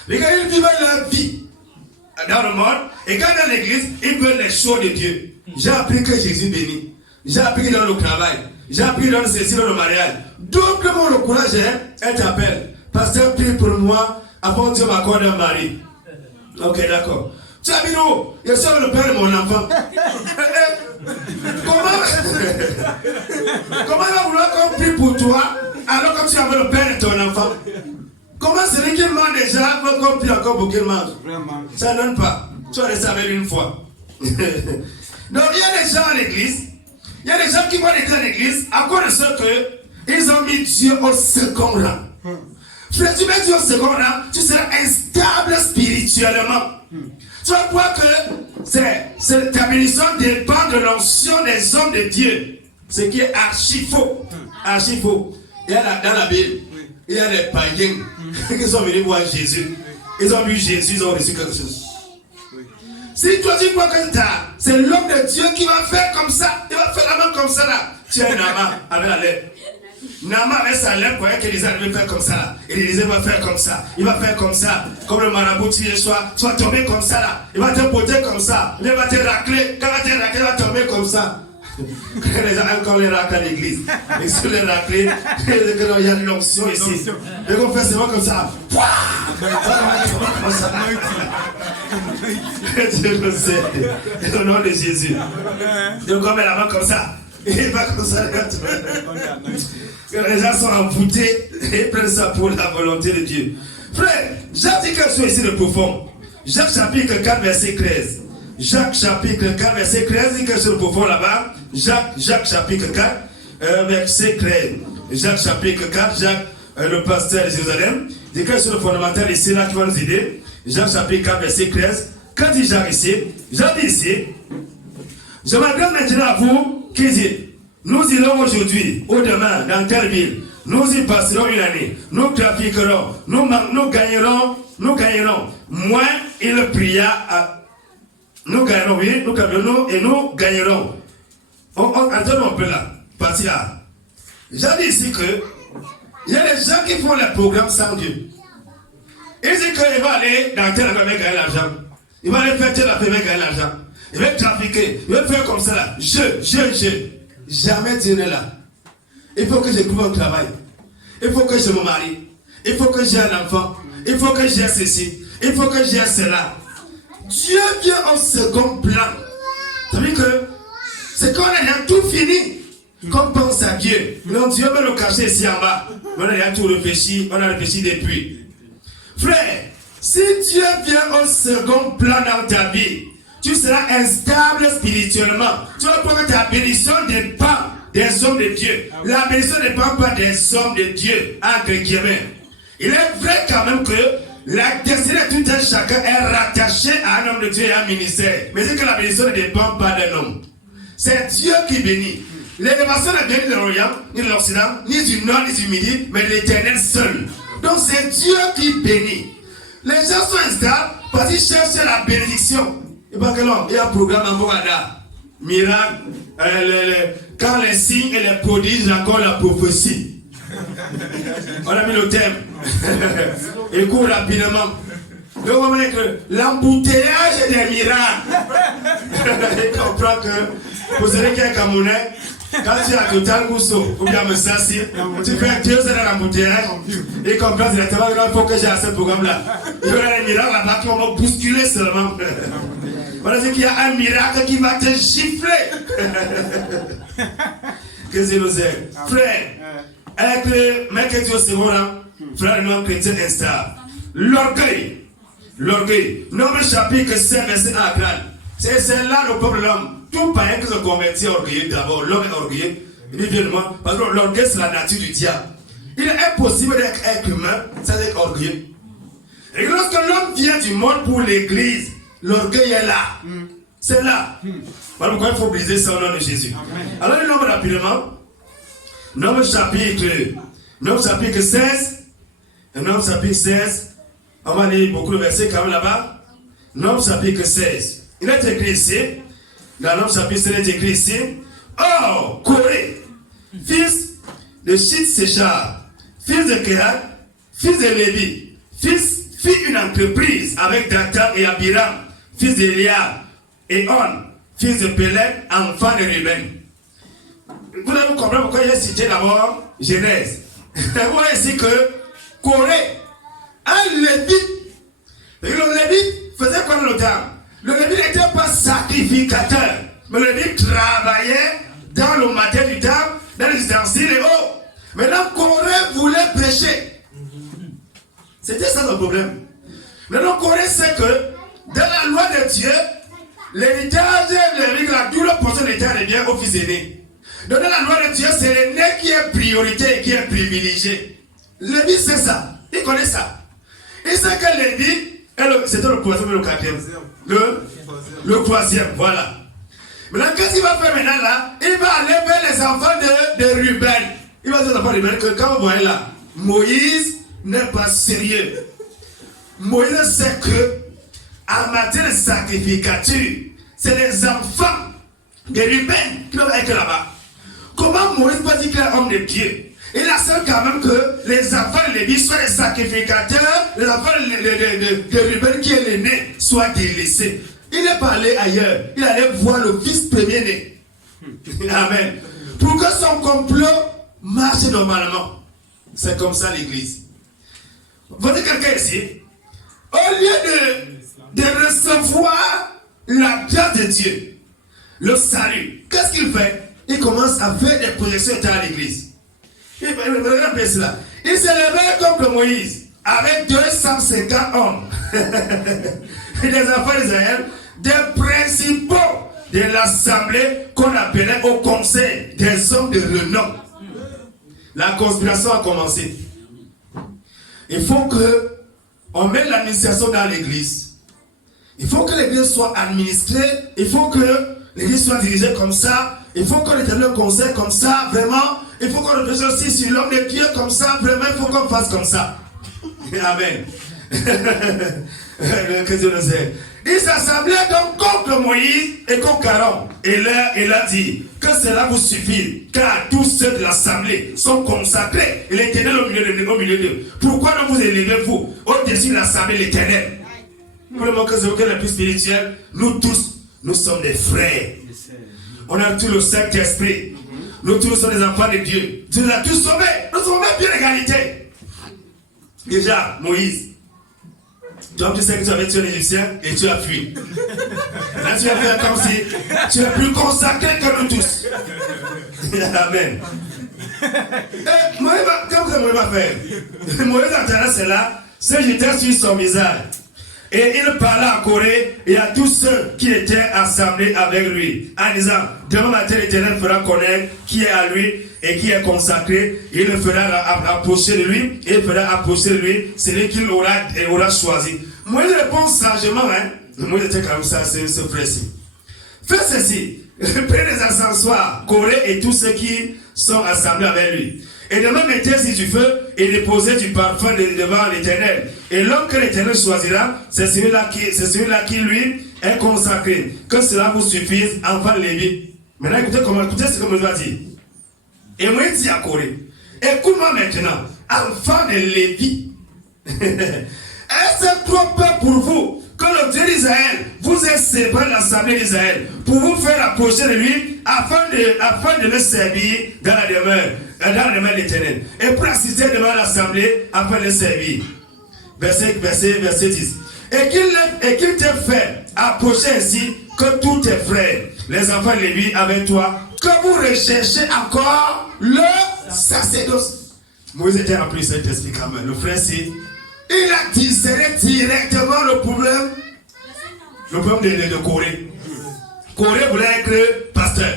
Les gars, ils vivent leur vie dans le monde, et quand dans l'église, ils veulent les choses de Dieu. J'ai appris que Jésus bénit. J'ai appris dans le travail. J'ai appris dans ceci, dans le mariage. Donc, le monde, le courage, elle t'appelle. Pasteur, prie pour moi, avant Dieu m'accorde un mari. Ok, d'accord. Tu as mis où? Je suis le père de mon enfant. Comment il va vouloir qu'on prie pour toi alors que tu avais le père de ton enfant? Comment celui qui mange déjà veut qu'on prie encore pour qu'il mange? Ça ne donne pas. Tu vas rester avec lui une fois. Donc il y a des gens à l'église Il y a des gens qui vont rentrer à l'église à cause de ce que ils ont mis Dieu au second rang. Frère, tu mets Dieu au second rang, tu seras instable spirituellement. Tu vas voir que ta bénédiction dépend de l'onction des hommes de Dieu. Ce qui est archi faux. Archi faux. Il y a dans la Bible, il y a des païens qui sont venus voir Jésus. Ils ont vu Jésus, ils ont reçu quelque chose. Si toi tu vois que c'est l'homme de Dieu qui va faire comme ça, il va faire la main comme ça là. Tu as un Nama avec la lèvre. Nama avec sa lèvre, voyait qu'Élysée devait faire comme ça là. Élysée va faire comme ça. Il va faire comme ça. Comme le marabout, tu vas tomber comme ça là. Il va te poter comme ça. Il va te racler. Quand il va te racler, il va tomber comme ça. Les gens encore les raclent à l'église. Et sur les raclés, il y a l'onction ici. Et qu'on fait seulement comme ça. Dieu le sait. Au nom de Jésus. Donc on met la main comme ça. Et il va comme ça. Les gens sont envoûtés et prennent ça pour la volonté de Dieu. Frère, Jacques dit quelque chose ici de profond. Jacques chapitre 4 verset 13. Jacques chapitre 4 verset 13 dit quelque chose de profond là-bas. Jacques chapitre 4 verset 13. Jacques chapitre 4, Jacques le pasteur de Jérusalem dit quelque chose de fondamental ici là qui va nous aider. Jacques chapitre 4 verset 13. Quand dit Jacques ici, Jacques dit ici, je m'adresse maintenant à vous qui dites, nous irons aujourd'hui, ou demain, dans telle ville, nous y passerons une année, nous trafiquerons, nous gagnerons. Moins il pria à... Nous gagnerons, oui, nous gagnerons et nous gagnerons. Attendons un peu là, parti là. J'ai dit ici que il y a des gens qui font les programmes sans Dieu. Ils disent qu'il va aller dans tel affaire gagner l'argent. Il va aller faire tel affaire gagner l'argent. Il va trafiquer, il va faire comme ça là. Je. Jamais Dieu n'est là. Il faut que je trouve un travail. Il faut que je me marie. Il faut que j'ai un enfant. Il faut que j'ai ceci. Il faut que j'ai cela. Dieu vient en second plan. Ça veut dire que c'est quand on a tout fini qu'on pense à Dieu. Non, Dieu veut le cacher ici en bas. On a déjà tout réfléchi. On a réfléchi depuis. Frère, si Dieu vient au second plan dans ta vie, tu seras instable spirituellement. Tu vas voir que ta bénédiction dépend des hommes de Dieu. La bénédiction ne dépend pas des hommes de Dieu, entre guillemets. Il est vrai quand même que la destinée de tout un chacun est rattachée à un homme de Dieu et à un ministère. Mais c'est que la bénédiction ne dépend pas d'un homme. C'est Dieu qui bénit. L'élévation ne vient ni de l'Orient, ni de l'Occident, ni du Nord, ni du Midi, mais de l'Éternel seul. Donc c'est Dieu qui bénit. Les gens sont instables parce qu'ils cherchent la bénédiction. Et pas que non, il y a un programme en Bogada. Miracle, quand les signes et les prodiges encore la prophétie. On a mis le thème. Il court rapidement. Donc on va dire que l'embouteillage des miracles. Il comprend que pour celui qui est Camerounais, quand tu as Total Gusto ou bien Messassi, tu fais 2 heures dans l'embouteillage. Il comprend directement qu'il faut que j'ai à ce programme-là. Il y aura des miracles là-bas qui vont bousculer seulement. On va dire qu'il y a un miracle qui va te gifler. Que Dieu nous aide. Frère, être mec au second rang, frère non chrétien instable. L'orgueil. Nombre chapitre 5, verset 1 à 30. C'est là le peuple de l'homme. Tout païen qui se convertit orgueilleux d'abord. L'homme est orgueilleux. Il dit bien moi, parce que l'orgueil c'est la nature du diable. Il est impossible d'être humain sans être orgueilleux. Et lorsque l'homme vient du monde pour l'église, l'orgueil est là. C'est là. Voilà pourquoi il faut briser ça au nom de Jésus. Alors, le nombre rapidement. Nombre chapitre 16. Nombre chapitre 16. On va lire beaucoup de versets quand même là-bas. Nombre chapitre 16. Il est écrit ici. Dans Nombre chapitre 16, il est écrit ici. Oh, Corée, fils de Shit-Séchar, fils de Kéhat, fils de Lévi, fit une entreprise avec Dathan et Abiram, fils d'Eliab, et On, fils de Pélec, enfant de Ruben. Vous devez comprendre pourquoi j'ai cité d'abord Genèse. Vous voyez ici que Corée, un Lévite, et le Lévite faisait quoi dans le temps? Le Lévite n'était pas sacrificateur, mais le Lévite travaillait dans le matin du temps, dans les ustensiles et autres. Maintenant, Corée voulait prêcher. C'était ça le problème. Maintenant, Corée sait que dans la loi de Dieu, l'héritage, la double portion de l'État revient au fils aîné. Donc dans la loi de Dieu, c'est le né qui est priorité et qui est privilégié. Lévi c'est ça. Il connaît ça. Il sait que Lévi, c'était le troisième et le quatrième. Le troisième, voilà. Maintenant, qu'est-ce qu'il va faire maintenant là? Il va aller vers les enfants de Ruben. Il va dire aux enfants de Ruben que quand vous voyez là, Moïse n'est pas sérieux. Moïse sait que en matière de sacrificature, c'est les enfants de Ruben qui doivent être là-bas. Comment Moïse peut dire qu'il est homme de Dieu? Il assure quand même que les enfants de Lévi soient les sacrificateurs, les enfants de Ruben qui est l'aîné soient délaissés. Il n'est pas allé ailleurs, il allait voir le fils premier-né. Amen. Pour que son complot marche normalement. C'est comme ça l'église. Vous voyez quelqu'un ici? Au lieu de recevoir la grâce de Dieu, le salut, qu'est-ce qu'il fait? Il commence à faire des projections à l'église. Regardez cela. Il s'est levé contre Moïse avec 250 hommes et des enfants d'Israël, des principaux de l'assemblée qu'on appelait au conseil des hommes de renom. La conspiration a commencé. Il faut que on mette l'administration dans l'église. Il faut que l'église soit administrée. Il faut que l'église soit dirigée comme ça. Il faut qu'on éteigne le conseil comme ça, vraiment. Il faut qu'on réfléchisse aussi sur l'homme de Dieu comme ça, vraiment. Il faut qu'on fasse comme ça. Amen. Que Dieu nous aide. Il s'assemblait donc contre Moïse et contre Aaron. Et là, il a dit que cela vous suffit, car tous ceux de l'assemblée sont consacrés. Et l'Éternel au milieu d'eux. Pourquoi ne vous élevez-vous au-dessus de l'assemblée de l'Éternel? Pour le moment que c'est le plus spirituel, nous tous, nous sommes des frères. On a tout le Saint-Esprit. Nous tous sommes des enfants de Dieu. Dieu nous a tous sauvés. Nous sommes même bien l'égalité. Déjà, Moïse. Donc tu sais que tu avais tué l'Égyptien et tu as fui. Là tu as fait comme si tu es plus consacré que nous tous. Amen. Et Moïse, qu'est-ce que Moïse va faire? Moïse entendait cela, se jetait sur son visage. Et il parla à Corée et à tous ceux qui étaient assemblés avec lui, en disant, demain matin l'Éternel fera connaître qui est à lui et qui est consacré. Il le fera approcher de lui, et il fera approcher de lui celui qu'il aura choisi. Moïse répond sagement, hein. Moïse était comme ça, c'est ce frère-ci. Fais ceci, prenez des encensoirs, Corée et tous ceux qui sont assemblés avec lui. Et demain mettez-y du feu et déposez du parfum devant l'Éternel. Et l'homme que l'Éternel choisira, c'est celui-là qui lui est consacré. Que cela vous suffise, enfant de Lévi. Maintenant, écoutez ce que Moïse va dire. Et Moïse dit à Corée, écoute-moi maintenant, enfant de Lévi. Est-ce trop peu pour vous que le Dieu d'Israël vous ait séparé de l'assemblée d'Israël pour vous faire approcher de lui afin de le servir dans la demeure de l'Éternel et pour assister devant l'assemblée afin de le servir. Verset 10. Et qu'il te fait approcher ainsi que tous tes frères, les enfants de Lévi avec toi, que vous recherchez encore le sacerdoce. Moïse était rempli de cet esprit quand même. Le frère, il a discerné directement le problème de Corée. Corée voulait être pasteur.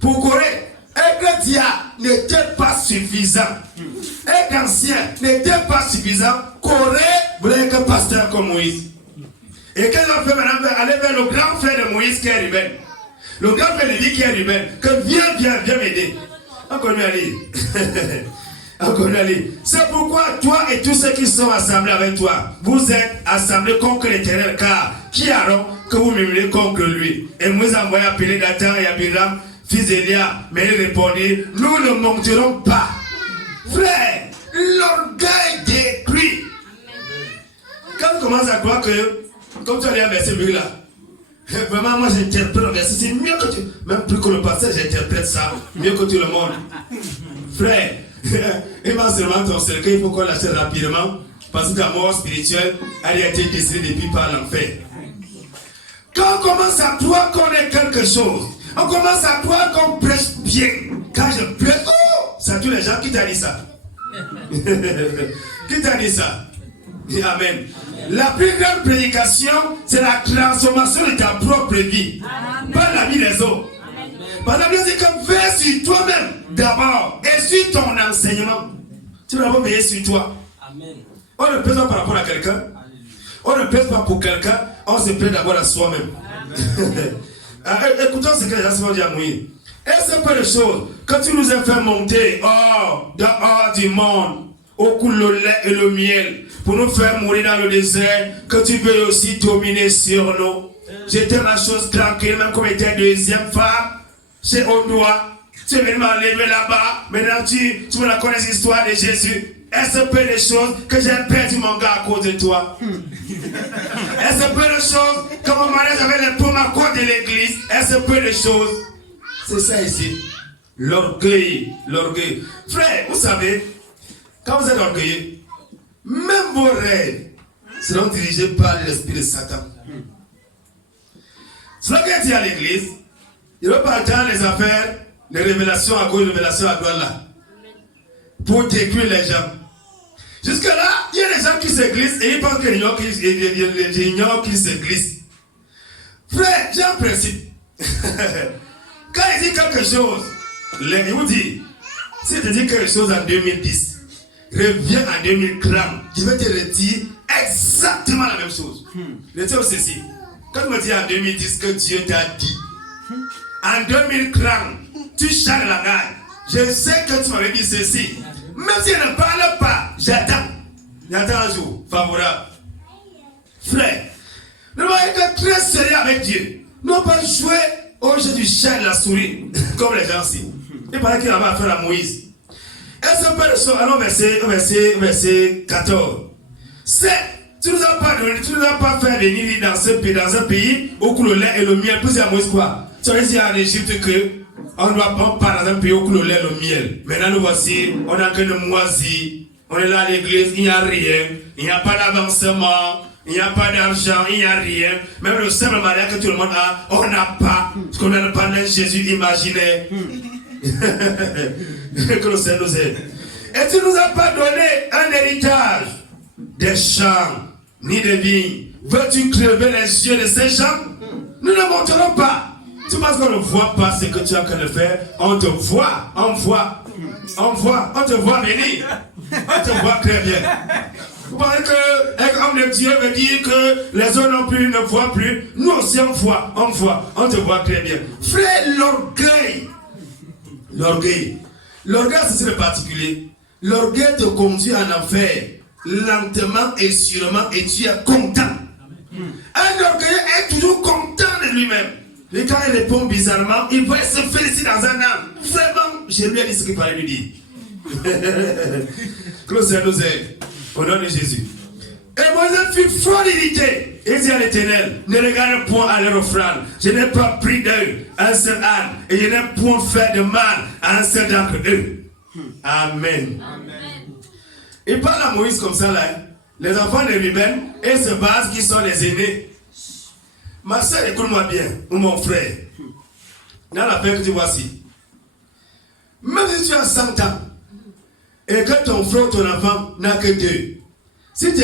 Pour Corée, être dia n'était pas suffisant. Être ancien n'était pas suffisant. Corée voulait être pasteur comme Moïse. Et qu'est-ce qu'on fait maintenant? Aller vers le grand frère de Moïse qui est Ruben. Le grand frère de Lévi qui est Ruben. Que viens m'aider. Encore mieux aller. C'est pourquoi toi et tous ceux qui sont assemblés avec toi, vous êtes assemblés contre l'Éternel, car qui Aaron que vous murmurez contre lui? Et Moïse a envoyé appeler Dathan et Abiram, fils d'Élia, mais il répondit, nous ne monterons pas. Frère, l'orgueil détruit. Quand tu commences à croire que, comme tu as dit un verset là, vraiment moi j'interprète le verset, c'est mieux que tu, même plus que le pasteur, j'interprète ça, mieux que tout le monde. Frère, éventuellement ton cercueil, il faut qu'on l'achète rapidement parce que ta mort spirituelle elle a été décidée depuis par l'enfer. Quand on commence à croire qu'on est quelque chose, on commence à croire qu'on prêche bien. Quand je prêche, oh, c'est tous les gens qui t'a dit ça. Qui t'a dit ça? Amen. La plus grande prédication, c'est la transformation de ta propre vie. Amen. Pas la vie des autres. Par la Bible dit que veille sur toi-même d'abord et sur ton enseignement. Tu dois veiller sur toi. Amen. On ne pèse pas par rapport à quelqu'un. On ne pèse pas pour quelqu'un. On se plaît d'abord à soi-même. Écoutons ce que les gens disent à Moïse. Et c'est pas les choses que tu nous as fait monter dehors du monde, au cou le lait et le miel, pour nous faire mourir dans le désert, que tu veux aussi dominer sur nous. J'étais la chose tranquille, même comme était deuxième femme, c'est au doigt. Tu es venu m'enlever là-bas, maintenant tu me connais l'histoire de Jésus. Est-ce peu de choses que j'ai perdu mon gars à cause de toi? Est-ce peu de choses que mon mariage avait les paumes à cause de l'église? Est-ce peu de choses? C'est ça ici. L'orgueil. L'orgueil. Frère, vous savez, quand vous êtes orgueilleux, même vos rêves seront dirigés par l'esprit de Satan. C'est ce qu'il dit à l'église. Il va pas attendre les affaires, les révélations à gauche, les révélations à droite là. Pour détruire les gens. Jusque-là, il y a des gens qui se glissent et ils pensent qu'ils ignorent qu'ils se glissent. Frère, j'ai un principe. Quand il dit quelque chose, il vous dit, si tu dis quelque chose en 2010, reviens en 2030, je vais te redire exactement la même chose. Retiens ceci. Quand tu me dis en 2010 que Dieu t'a dit, en 2030, tu changes la langue. Je sais que tu m'avais dit ceci. Même si elle ne parle pas, j'attends. J'attends un jour favorable. Frère, nous devons être très sérieux avec Dieu. Nous ne pas jouer au jeu du chat et de la souris, comme les gens ici. Il paraît qu'il avait affaire à Moïse. Et ce père de son, allons verset 14. C'est, tu ne nous as pas donné, tu ne nous as pas fait venir dans un pays où le lait et le miel. Puis à Moïse quoi? Tu as dit en Égypte que on ne doit pas dans un pays où le lait et le miel. Maintenant nous voici, on est en train de moisir. On est là à l'église, il n'y a rien. Il n'y a pas d'avancement. Il n'y a pas d'argent, il n'y a rien. Même le simple mariage que tout le monde a, on n'a pas. Ce qu'on a parlé de Jésus imaginait. Que le Seigneur nous aide. Et tu ne nous as pas donné un héritage des champs, ni des vignes. Veux-tu crever les yeux de ces gens? Nous ne montrerons pas. Tu penses qu'on ne voit pas ce que tu es en train de faire? On te voit, on te voit venir. On te voit très bien. Vous pensez qu'un homme de Dieu veut dire que les autres non plus ne voient plus? Nous aussi on voit, on te voit très bien. Frère, l'orgueil. L'orgueil, c'est le particulier. L'orgueil te conduit en enfer, lentement et sûrement, et tu es content. Un orgueilleux est toujours content de lui-même. Et quand il répond bizarrement, il va se féliciter dans un âme. Vraiment, je lui ai dit ce qu'il fallait lui dire. Que le Seigneur nous aide. Au nom de Jésus. Et Moïse fut fort irrité. Il dit à l'Éternel, ne regarde point à leur offrande. Je n'ai pas pris d'eux un seul âne. Et je n'ai point fait de mal à un seul d'entre eux. Amen. Il parle à Moïse comme ça là. Les enfants de Ruben et se basent qui sont les aînés. Ma soeur, écoute-moi bien, ou mon frère. Dans la paix que tu vois ici. Même si tu as 100 ans, et que ton frère ou ton enfant n'a que 2, si tu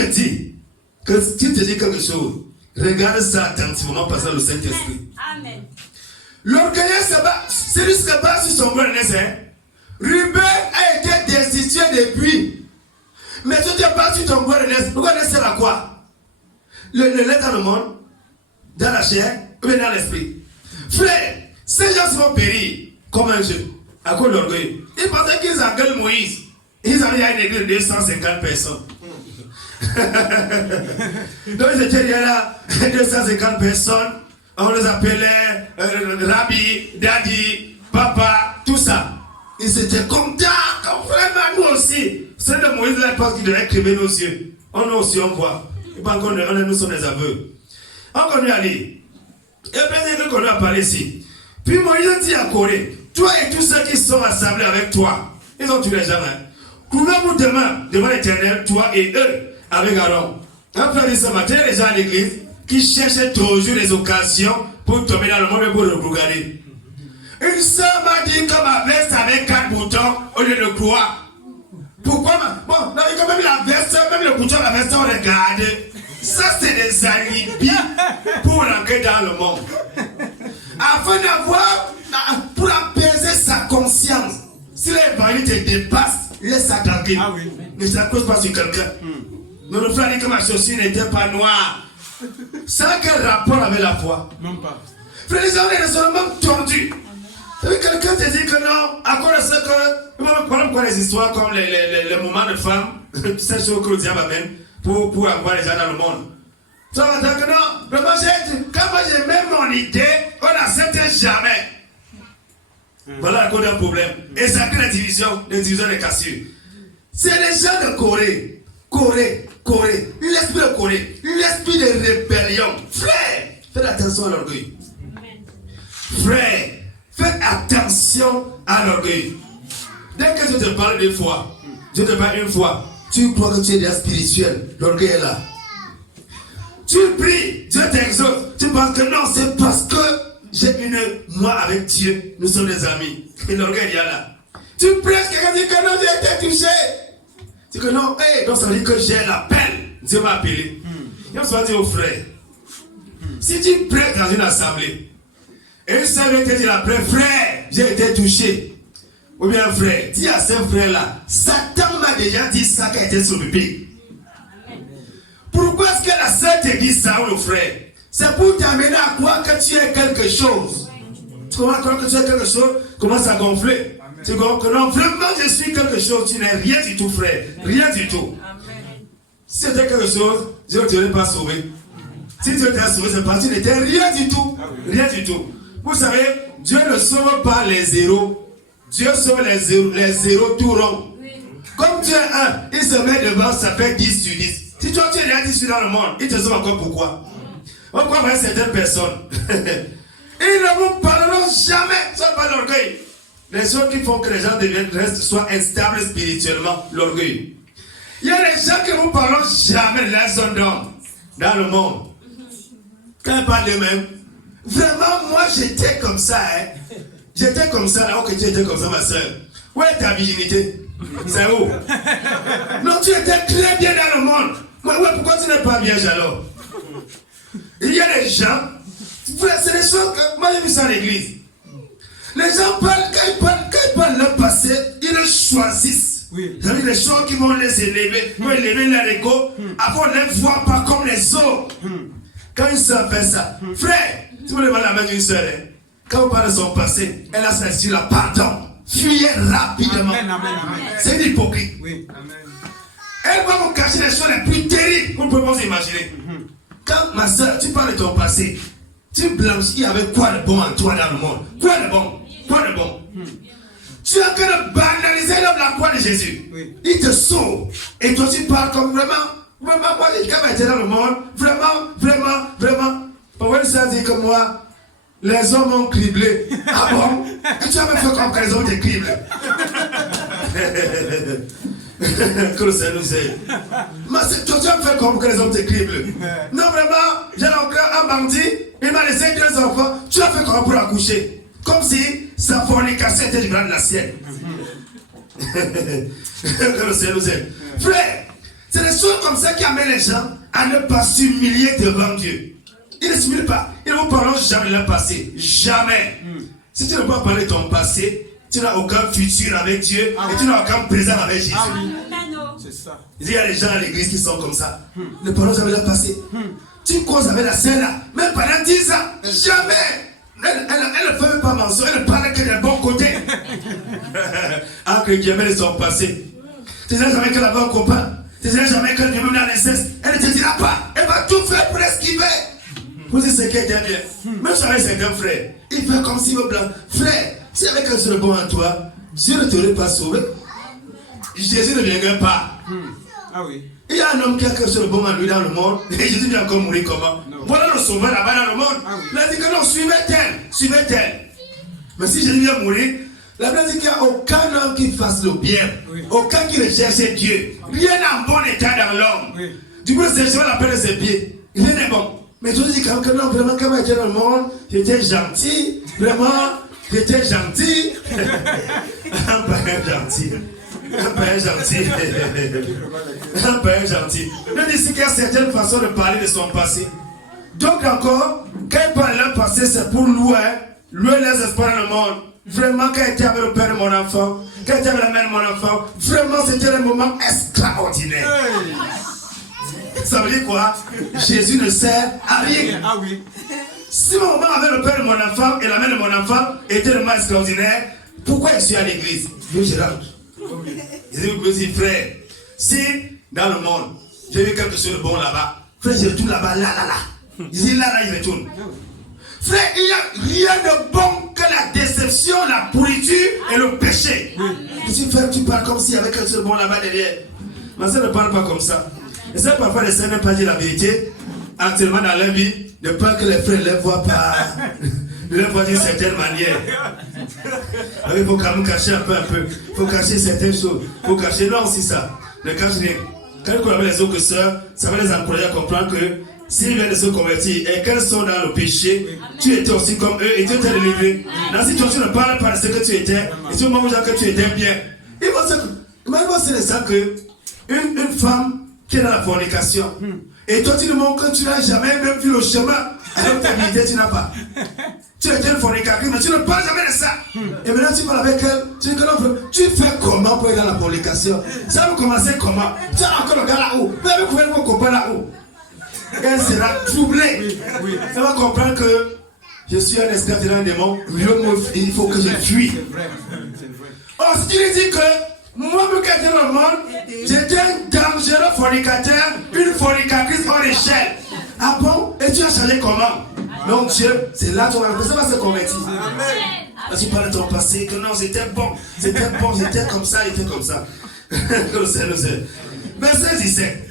te dis quelque chose, regarde ça attentivement parce que le Saint-Esprit. Amen. L'orgueilleux se bat, c'est lui qui se bat sur son bon naissance. Ruben a été destitué depuis. Mais tu te bats sur ton bon naissance. Le bon naissance c'est à quoi? Le lait dans le monde, dans la chair, ou bien dans l'esprit. Frère, ces gens vont périr comme un jeu, à cause de l'orgueil. Ils pensaient qu'ils engueulent Moïse. Ils avaient à une église de 250 personnes. Donc ils étaient là, 250 personnes. On les appelait Rabbi, Daddy, Papa, tout ça. Ils étaient contents, comme vraiment nous aussi. C'est de Moïse là, parce qu'il devait crever nos yeux. On nous aussi, on voit. Et pas encore, nous sommes des aveux. On continue à lire. Et bien, qu'on a parlé ici. Puis Moïse dit à Corée, toi et tous ceux qui sont assemblés avec toi, ils ont tué les gens. Couvez-vous demain devant l'Éternel, toi et eux, avec Aaron. Un frère dit ce matin, les gens à l'église qui cherchaient toujours des occasions pour tomber dans le monde et pour le regarder. Une sœur m'a dit que ma veste avait 4 boutons au lieu de croix. Pourquoi? Bon, quand même la veste, même le bouton de la veste, on regarde. Ça, c'est des alibis pour rentrer dans le monde. Afin d'avoir pour apaiser sa conscience. Si l'évangile te dépasse, laisse ça tranquille. Ah oui. Ne s'accroche pas sur quelqu'un. Notre frère dit que ma chaussure n'était pas noire. Ça a quel rapport avec la foi? Non pas. Frère, les gens sont seulement tordus. Quelqu'un te dit que non, à quoi est-ce que. Voilà quoi les histoires comme les moments de femme, ces choses que le diable amène pour avoir les gens dans le monde. Ça va dire que non, vraiment, quand moi j'ai même mon idée, on n'accepte jamais. Voilà à cause d'un problème. Et ça crée les divisions des cassures. C'est les gens de Corée. L'esprit de Corée, l'esprit de rébellion. Frère, faites attention à l'orgueil. Frère, faites attention à l'orgueil. Dès que je te parle deux fois, je te parle une fois, tu crois que tu es déjà spirituel. L'orgueil est là. Tu pries, Dieu t'exauce. Tu penses que non, c'est parce que j'ai moi avec Dieu, nous sommes des amis. Et l'orgueil est là. Tu prêches, quelqu'un dit que non, j'ai été touché. Tu dis que non, donc ça veut dire que j'ai l'appel. Dieu m'a appelé. Il va dire au frère, si tu prêches dans une assemblée, et une sœur vient te dire après, frère, j'ai été touché. Ou bien frère, dis à ce frère-là, Satan m'a déjà dit ça qui a été sur le pied. Pourquoi est-ce que la sœur te dit ça, ou le frère? C'est pour t'amener à croire que tu es quelque chose. Tu commences à croire que tu es quelque chose, commence à gonfler. Tu comprends que non, vraiment je suis quelque chose, tu n'es rien du tout, frère. Rien du tout. Si tu étais quelque chose, Dieu ne t'aurait pas sauvé. Si tu étais sauvé, c'est parce que tu n'étais rien du tout. Rien du tout. Vous savez, Dieu ne sauve pas les zéros. Dieu sauve les zéros tout rond. Comme tu es un, il se met devant, ça fait 10 sur 10. Si toi tu es déjà 10 sur dans le monde, il te sauve encore pourquoi? Pourquoi avec certaines personnes ils ne vous parleront jamais, ça pas l'orgueil. Les choses qui font que les gens soient instables spirituellement, l'orgueil. Il y a des gens qui ne vous parleront jamais de la zone d'homme dans le monde. Quand ils parlent d'eux-mêmes, vraiment, moi j'étais comme ça. J'étais comme ça, là où tu étais comme ça, ma soeur. Où est ta virginité? C'est où? Non, tu étais très bien dans le monde. Ouais, pourquoi tu n'es pas vierge alors? Il y a des gens, c'est des choses que moi j'ai vu ça à l'église. Les gens parlent, quand ils parlent leur passé, ils le choisissent. Oui. Ça veut dire les choses qui vont les élever, vont élever leur ego, après on ne les voit pas comme les autres. Quand une soeur fait ça, frère, si vous voulez voir la main d'une soeur, quand on parle de son passé, elle a celle-ci là, pardon, fuyez rapidement. C'est une hypocrite. Oui. Amen. Elle va vous cacher les choses les plus terribles, vous ne pouvez pas vous imaginer. Quand ma soeur, tu parles de ton passé, tu blanchis avec quoi de bon en toi dans le monde? Quoi de bon? Quoi de bon? Tu es en train de banaliser la croix de Jésus. Oui. Il te sauve. Et toi tu parles comme vraiment, moi j'ai jamais été dans le monde, vraiment. Pourquoi une soeur dit comme moi, les hommes m'ont criblé. Ah bon? Et tu as même fait comme que les hommes te criblent. Que le Seigneur nous aide. Mais toi tu as fait comme que les hommes te criblent. Non vraiment, j'ai encore un bandit, il m'a laissé 2 enfants, tu as fait comment pour accoucher? Comme si sa fornication était du grand de la sienne. Que le Seigneur nous aide. Frère, c'est des choses comme ça qui amènent les gens à ne pas s'humilier devant Dieu. Ils ne s'humilient pas. Ils ne vous parleront jamais de leur passé. Jamais. Si tu ne peux pas parler de ton passé, tu n'as aucun futur avec Dieu et tu n'as aucun présent avec Jésus. C'est ça. Il y a des gens à l'église qui sont comme ça. Ne parlons jamais de leur passé. Tu causes avec la scène là, même pendant 10 ans, jamais. Elle ne fait même pas mention, elle ne parle que des bons côtés. Ah, que Dieu de son passé. Tu ne sais jamais qu'elle avait un copain. Tu ne sais jamais qu'elle est même dans l'inceste. Elle ne te dira pas. Elle va tout faire pour esquiver. Vous dites ce qui était bien. Même si avec certains frères, il fait comme s'il veut blanc. Frère, si avec un seul bon en toi, Dieu ne t'aurait pas sauvé. Jésus ne viendrait pas. Ah oui. Il y a un homme qui a quelque chose de bon en lui dans le monde. Et Jésus vient encore mourir comment? Voilà le sauveur là-bas dans le monde. Il a dit que non, suivez-elle. Mais si Jésus vient mourir, la Bible dit qu'il n'y a aucun homme qui fasse le bien. Oui. Aucun qui recherche Dieu. Rien en bon état dans l'homme. Oui. Du coup, c'est la peine de ses pieds. Rien n'est bon. Mais tu dis que non, vraiment, quand j'étais dans le monde, j'étais gentil. Vraiment, j'étais gentil. Un père gentil. Un père gentil. Il dit qu'il y a certaines façons de parler de son passé. Donc encore, quand il parle de leur passé, c'est pour louer louer les espoirs dans le monde. Vraiment, quand j'étais avec le père de mon enfant, quand j'étais avec la mère de mon enfant, vraiment, c'était un moment extraordinaire. Ça veut dire quoi? Jésus ne sert à rien. Ah oui. Si mon moment avec le père de mon enfant et la mère de mon enfant était vraiment extraordinaire, pourquoi je suis à l'église? Dieu, je rentre. Je dis, frère, si dans le monde, j'ai vu quelque chose de bon là-bas, frère, je retourne là-bas, là. Je dis là, je retourne. Frère, il n'y a rien de bon que la déception, la pourriture et le péché. Je dis, frère, tu parles comme s'il y avait quelque chose de bon là-bas derrière. Ma soeur ne parle pas comme ça. Et ça, parfois, les sœurs n'aiment pas dire la vérité, actuellement dans leur vie, de peur que les frères ne les voient pas, ne les voient d'une certaine manière. Il faut quand même cacher un peu. Il faut cacher certaines choses. Il faut cacher, non, c'est ça. Ne cache rien. Quand vous avez les autres sœurs, ça va les encourager à comprendre que s'ils viennent de se convertir et qu'elles sont dans le péché, tu étais aussi comme eux et Dieu t'a délivré. Dans si tu ne parles pas de ce que tu étais, et tu montres que tu étais bien. Il faut se laisser que une femme qui est dans la fornication, et toi tu nous montres que tu n'as jamais même vu le chemin, alors que ta vérité tu n'as pas. Tu étais une fornicatrice, mais tu ne parles jamais de ça. Et maintenant tu parles avec elle, tu dis que non, tu fais comment pour aller dans la fornication? Ça va commencer comment? Tu as encore le gars là-haut, vous avez couvert vos copains là-haut. Elle sera troublée. Elle va comprendre que je suis un esclave d'un démon, il faut que je fuis. Or, si tu lui dis que moi, quand j'étais dans le monde, j'étais un dangereux fornicateur, une fornicatrice hors échelle. Ah bon? Et tu as changé comment? Non, Dieu, c'est là que ton personne va se convertir. Là, tu parles de ton passé, que non, j'étais bon, j'étais comme ça, j'étais comme ça. Le Seigneur. Verset 17.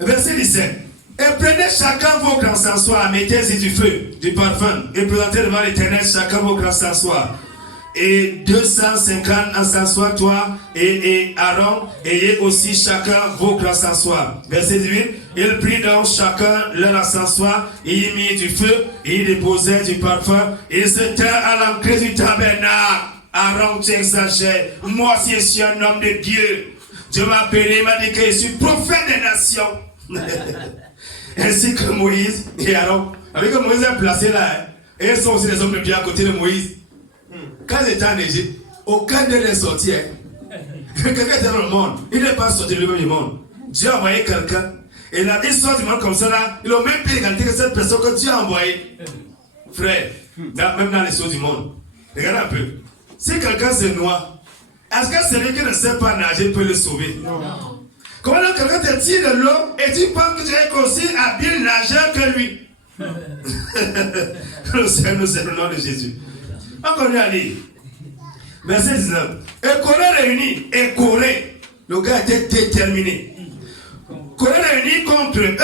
Verset 17. Et prenez chacun vos grands encensoirs, mettez-y du feu, du parfum, et présentez devant l'Éternel chacun vos grands encensoirs. Et 250 encensoirs, toi et Aaron, ayez aussi chacun vos grands encensoirs. Verset 18. Il prit donc chacun leur encensoir, et il mit du feu, et il déposait du parfum, et il se tint à l'entrée du tabernacle. Aaron, tu exagères. Moi, si je suis un homme de Dieu, Dieu m'a appelé, il m'a dit que je suis prophète des nations. Ainsi que Moïse et Aaron. Avec que Moïse est placé là, et ils sont aussi les hommes de Dieu à côté de Moïse. Quand ils étaient en Égypte, aucun d'eux n'est sorti. Quelqu'un était dans le monde, il n'est pas sorti lui-même du monde. Dieu a envoyé quelqu'un, et là, il sort du monde comme ça là, il a même plus l'égalité que cette personne que Dieu a envoyée. Frère, même dans les choses du monde, regarde un peu. Si quelqu'un se noie, est-ce que celui qui ne sait pas nager peut le sauver? Non. Comment quelqu'un te tire de l'eau et tu penses que tu es aussi habile nageur que lui? Le Seigneur, c'est le nom de Jésus. On continue à lire. Verset 19. Et Corée réunie, et Corée, le gars était déterminé. Corée réunie contre eux.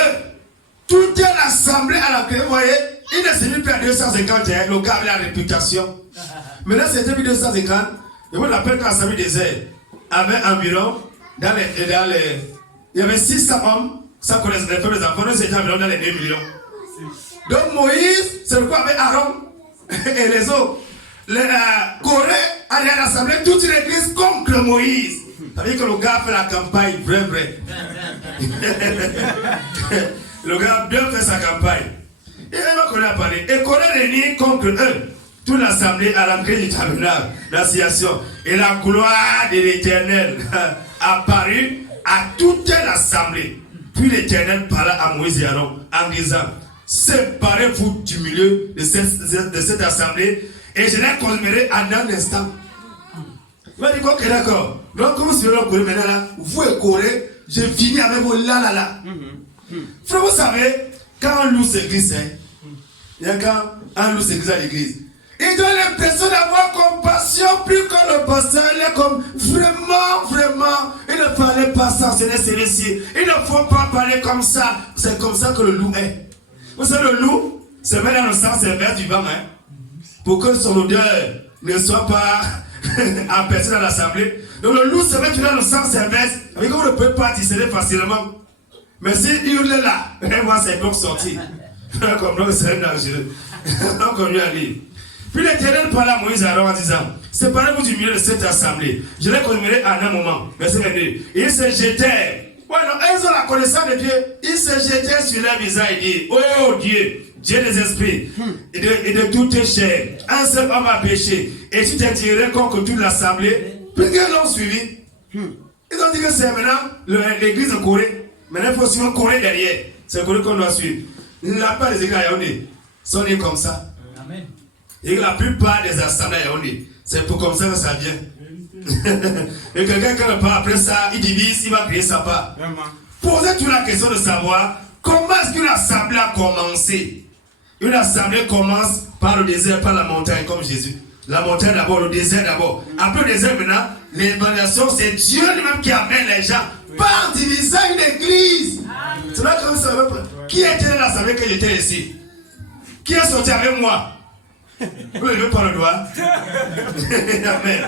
Toute l'assemblée à laquelle, vous voyez, il ne s'est mis plus à 250, le gars avait la réputation. Maintenant, c'était 250. Et on appelle que l'assemblée des airs avait environ, il y avait 600 hommes, ça connaissait les femmes et les enfants, nous étions environ dans les 2 millions. Donc Moïse, c'est le quoi avec Aaron et les autres. Corée allait à l'assemblée, toute l'église contre Moïse. Ça veut dire que le gars fait la campagne, vrai. Le gars a bien fait sa campagne. Et il va connaître à parler. Et Corée réunit contre eux. Toute l'assemblée à l'entrée du tabernacle, l'association. Et la gloire de l'Éternel apparut à toute l'assemblée. Puis l'Éternel parla à Moïse et Aaron en disant: séparez-vous du milieu de cette assemblée et je les consumerai en un instant. Il va dire quoi? Ok, d'accord. Donc, comme si vous le connaissez maintenant là, vous et Corée, je finis avec vos là. Frère, vous savez, quand on loue cette église, il y a quand on loue cette église à l'église, il donne l'impression d'avoir compassion plus que le pasteur. Il est comme vraiment, il ne fallait pas sanctionner celui-ci. Il ne faut pas parler comme ça. C'est comme ça que le loup est. Vous savez, le loup se met dans le sens inverse du vent, pour que son odeur ne soit pas aperçue dans l'assemblée. Donc le loup se met dans le sens inverse, avec vous ne pouvez pas discerner facilement. Mais s'il hurle là, vous allez voir ses blocs sortir. Comme donc c'est dangereux. Donc on lui a dit. Puis l'Éternel parla à Moïse et Aaron en disant: séparez-vous du milieu de cette assemblée. Je les conduirai en un moment. Verset 22. Ils se jetèrent. Ouais, non, ils ont la connaissance de Dieu. Ils se jetaient sur leur visage et disent: oh Dieu, Dieu des esprits et de toute chair. Un seul homme a péché. Et tu t'es tiré contre toute l'assemblée. Puisqu'ils l'ont suivi. Ils ont dit que c'est maintenant l'église de Corée. Maintenant, il faut suivre Corée derrière. C'est Corée qu'on doit suivre. La plupart des églises à Yaoundé sont nés comme ça. Amen. Et la plupart des assemblées à Yaoundé, c'est pour comme ça que ça vient. Et quelqu'un qui ne parle après ça, il divise, il va créer sa part. Posez-vous la question de savoir comment est-ce qu'une assemblée a commencé. Une assemblée commence par le désert, par la montagne, comme Jésus. La montagne d'abord, le désert d'abord. Après le désert maintenant, l'évaluation, c'est Dieu lui-même qui amène les gens. Pas en divisant une église. C'est là que vous savez pas. Qui était dans l'assemblée que j'étais ici? Qui est sorti avec moi? Vous ne levez pas le doigt. Amen.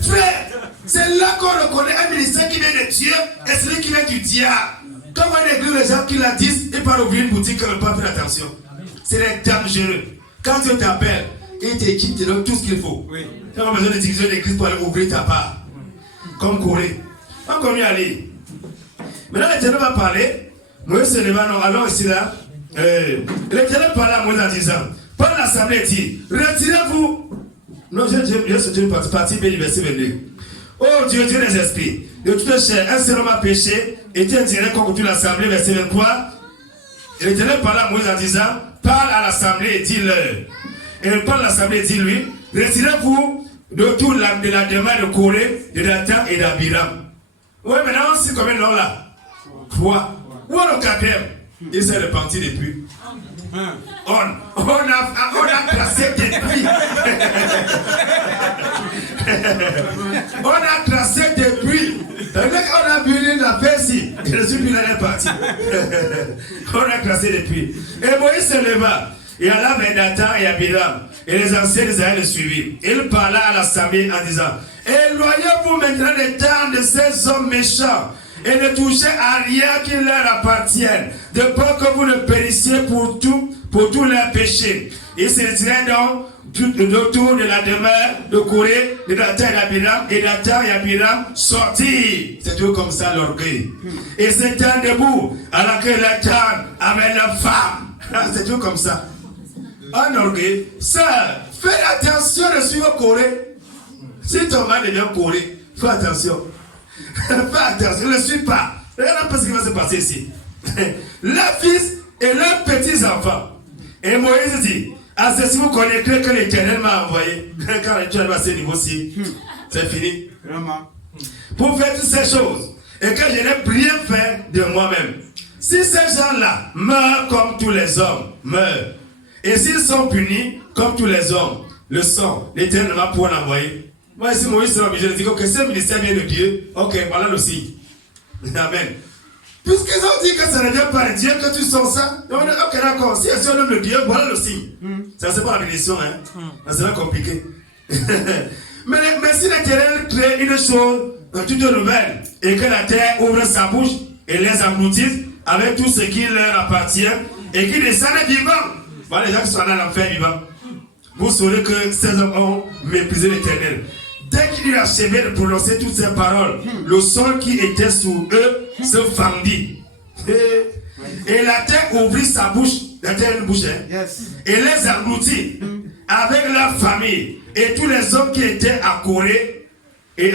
Frère, c'est là qu'on reconnaît un ministère qui vient de Dieu et celui qui vient du diable. Quand on a une église, les gens qui la disent, ils parlent ouvrir une boutique, ils ne pas faire attention. C'est dangereux. Quand Dieu t'appelle, il t'équipe, il te donne tout ce qu'il faut. Oui. Tu n'as pas besoin de diviser l'église pour aller ouvrir ta part. Comme Corée. On continue à lire. Maintenant, l'Éternel va parler. Moïse se leva, non, allons ici là. L'Éternel parle à Moïse en disant, par l'assemblée dit, retirez-vous. Non, je suis une partie B du verset 22. Oh Dieu, Dieu des esprits, de toute chair, un seul homme a péché, et tu dirais contre toute l'assemblée, verset 23. L'Éternel parle à Moïse en disant, parle à l'assemblée et dis-leur. Et il parle à l'assemblée et dis-lui, retirez-vous de tout de la demeure de Corée, de Dathan et d'Abiram. Oui, maintenant, on sait combien de noms là? 3. Où est le quatrième? Il s'est repenti depuis. On a tracé depuis. On a tracé depuis. On a bu la Persie. Je suis plus là, elle est partie. On a tracé depuis. Et Moïse se leva. Et alla vers Dathan et Abiram. Et les anciens d'Israël le suivirent. Il parla à l'assemblée en disant, éloignez-vous maintenant des temps de ces hommes méchants et ne touchez à rien qui leur appartienne, de peur que vous ne périssiez pour tous leurs péchés. Ils se retiraient donc autour de la demeure de Corée, de Dathan et Abiram, et Dathan et Abiram sortirent. C'est tout comme ça l'orgueil. Et s'étant debout, alors que Dathan avait la femme. C'est tout comme ça. Un orgueil. Ça, fais attention de suivre Corée. Si ton mari devient Corée, fais attention. Fais attention, ne le suis pas. Regarde pas ce qui va se passer ici. Leurs fils et leurs petits-enfants. Et Moïse dit, à ceci vous connaîtrez que l'Éternel m'a envoyé. Quand l'Éternel va à ce niveau-ci, c'est fini. Pour faire toutes ces choses. Et que je n'ai rien fait de moi-même. Si ces gens-là meurent comme tous les hommes, meurent. Et s'ils sont punis comme tous les hommes, le sang, l'Éternel m'a pour l'envoyer. Moi, si Moïse est obligé de dire que ce ministère vient de Dieu, ok, voilà le signe. Amen. Puisqu'ils ont dit que ça ne vient pas de Dieu, que tu sens ça, ok, d'accord, si c'est un homme de Dieu, voilà le signe. Ça, c'est pas la bénédiction, hein. Ça sera compliqué. mais si l'Éternel crée une chose, toute nouvelle, et que la terre ouvre sa bouche et les engloutisse avec tout ce qui leur appartient, et qui descendent vivants, voilà les gens qui sont dans l'enfer vivant. Vous saurez que ces hommes ont méprisé l'Éternel. Dès qu'il eut achevé de prononcer toutes ces paroles, le sol qui était sous eux se fendit. Et la terre ouvrit sa bouche, la terre a une bouche, hein? Yes. Et les engloutit avec leur famille et tous les hommes qui étaient à Corée et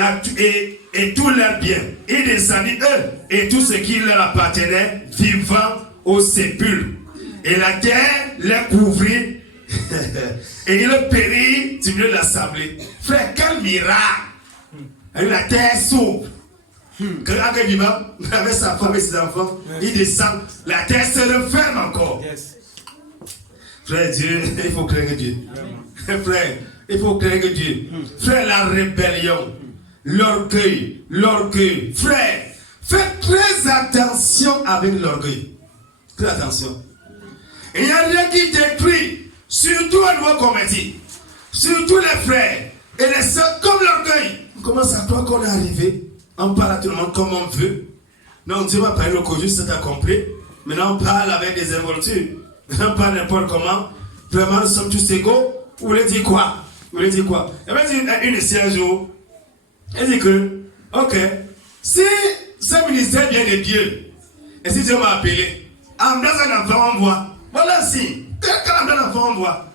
tous leurs biens. Et descendit eux et tout ce qui leur appartenait vivant au sépulcre. Et la terre les couvrit et il périt du milieu de l'assemblée. Frère, quel miracle! La terre s'ouvre. Quelqu'un vivant, avec sa femme et ses enfants, il descend. La terre se referme encore. Frère, Dieu, il faut craindre Dieu. Frère, il faut craindre Dieu. Frère, la rébellion, l'orgueil. Frère, faites très attention avec l'orgueil. Très attention. Il n'y a rien qui détruit, surtout un nouveau converti, surtout les frères et les sœurs, comme l'orgueil. Comment ça toi qu'on est arrivé? On parle à tout le monde comme on veut. Non, Dieu va parler le code, c'est compris. Maintenant, on parle avec des involtures. On parle n'importe comment. Vraiment, nous sommes tous égaux. Vous voulez dire quoi? Elle m'a dit une ici un jour. Elle dit que, ok, si ce ministère vient de Dieu, et si Dieu m'a appelé, en dans un enfant, on voit. Voilà si, Quand l'enfant on voit.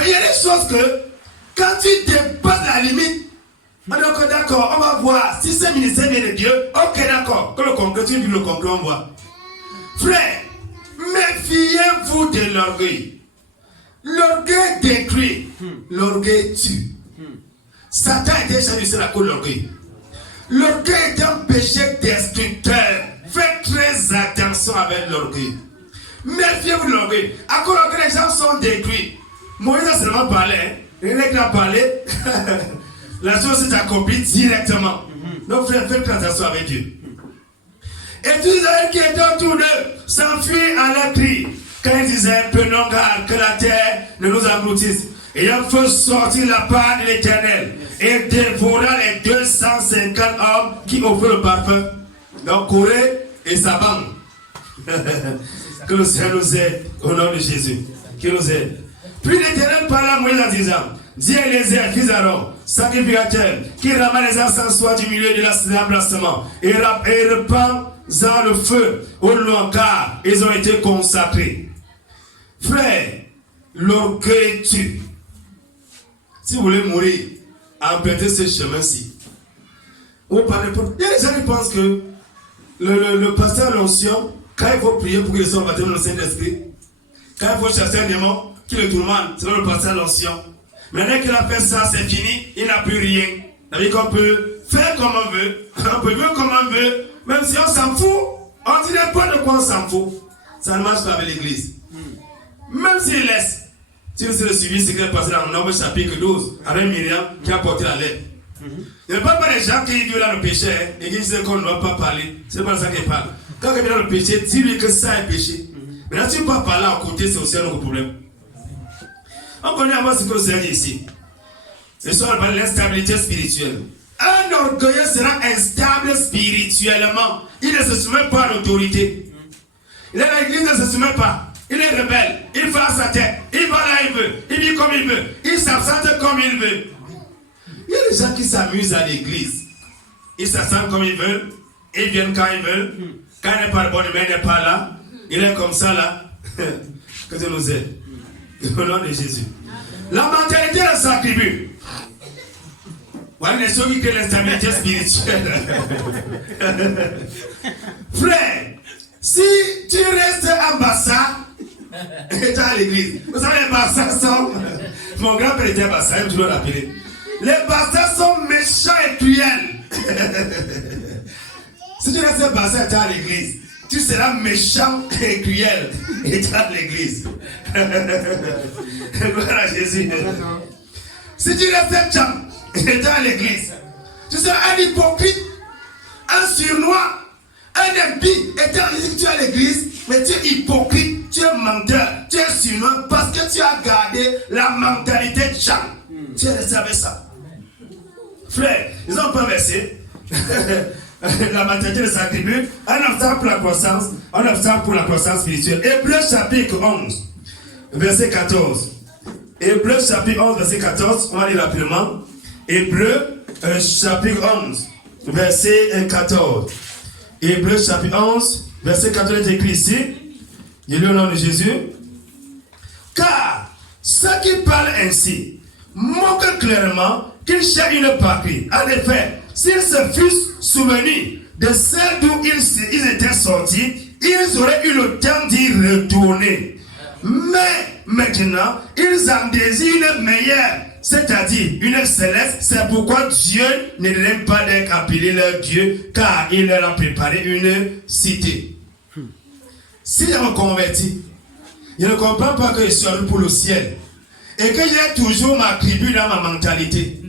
Il y a des choses que, quand tu dépasses la limite, on est d'accord, on va voir. Si c'est le ministère vient de Dieu, ok, d'accord. Quand le concret, tu dis le concret, on voit. Frère, méfiez-vous de l'orgueil. L'orgueil détruit, l'orgueil tue. Satan était déjà sur la cause de l'orgueil. L'orgueil est un péché destructeur. Faites très attention avec l'orgueil. Méfiez-vous de l'orgueil. À cause de l'orgueil, les gens sont détruits. Moïse a seulement parlé. Il a parlé. La chose s'est accomplie directement. Donc, frère, faites attention avec Dieu. Et tous les qui étaient autour d'eux s'enfuient à la cri. Quand ils disaient, prenons garde que la terre ne nous engloutisse. Et il faut sortir la part de l'Éternel et dévora les 250 hommes qui offrent le parfum. Donc, Corée et sa bande. Que le Seigneur nous aide au nom de Jésus. Qu'il nous aide. Puis l'Éternel parla à Moïse en disant, dis à Éléazar, fils d'Aaron, sacrificateur, qui ramène les encens soit du milieu de l'emplacement et repend dans le feu au loin car ils ont été consacrés. Frère, l'orgueil tue. Si vous voulez mourir, empruntez ce chemin-ci. Il y a des gens qui pensent que le pasteur l'onction, quand il faut prier pour qu'il soit baptisé dans le Saint-Esprit, quand il faut chasser un démon qui le tourmente, c'est le pasteur l'onction. Maintenant qu'il a fait ça, c'est fini, il n'a plus rien. C'est-à-dire qu'on peut faire comme on veut, on peut vivre comme on veut, même si on s'en fout, on dit n'importe quoi, on s'en fout. Ça ne marche pas avec l'église. Même s'il laisse. Si vous le suivi, c'est qu'il est passé dans le Nombre chapitre 12, avec Myriam qui a porté la lettre. Il n'y a pas des gens qui vivent dans le péché et qui disent qu'on ne doit pas parler. C'est pas ça qu'il parle. Quand il vient dans le péché, dis-lui que ça est péché. Maintenant, si tu ne peux pas parler à côté, c'est aussi un autre problème. On connaît avant ce que le Seigneur dit ici. Ce soir, on parle de l'instabilité spirituelle. Un orgueilleux sera instable spirituellement. Il ne se soumet pas à l'autorité. L'église ne se soumet pas. Il est rebelle, il fait à sa tête, il va là il veut, il vit comme il veut, il s'absente comme il veut. Il y a des gens qui s'amusent à l'église. Ils s'absentent comme ils veulent, ils viennent quand ils veulent. Quand il n'est pas de bonne humeur, il n'est pas là. Il est comme ça là. Que Dieu nous aide. Au nom de Jésus. La mentalité de sa tribu. Voilà les choses qui créent l'instabilité spirituelle. Frère, si tu restes ambassade, et tu es à l'église. Vous savez, les bastards sont. Mon grand-père était bastard, il me toujours rappelé. Les bastards sont méchants et cruels. Si tu restes bastard et tu es à l'église, tu seras méchant et cruel et tu es à l'église. Gloire à Jésus. Si tu restes cham et tu es à l'église, tu seras un hypocrite, un surnois, un impie. Et tu es à l'église, mais tu es hypocrite, tu es menteur, tu es surnois parce que tu as gardé la mentalité de cham. Tu es resté avec ça. Frère, ils ont pas versé. La mentalité de sa tribu, un obstacle pour la croissance, un obstacle pour la croissance spirituelle. Hébreux chapitre 11, verset 14. Hébreux chapitre 11, verset 14, on va lire rapidement. Hébreux chapitre 11, verset 14. Hébreux chapitre 11, verset 14 est écrit ici. Il lit au nom de Jésus. Car ceux qui parlent ainsi montrent clairement qu'ils cherchent une patrie. En effet, s'ils se fussent souvenus de celle d'où ils étaient sortis, ils auraient eu le temps d'y retourner. Mais maintenant, ils en désirent une meilleure, c'est-à-dire une céleste. C'est pourquoi Dieu ne les aime pas d'être appelés leur Dieu, car il leur a préparé une cité. Si je me convertis, je ne comprends pas que je suis allé pour le ciel et que j'ai toujours ma tribu dans ma mentalité.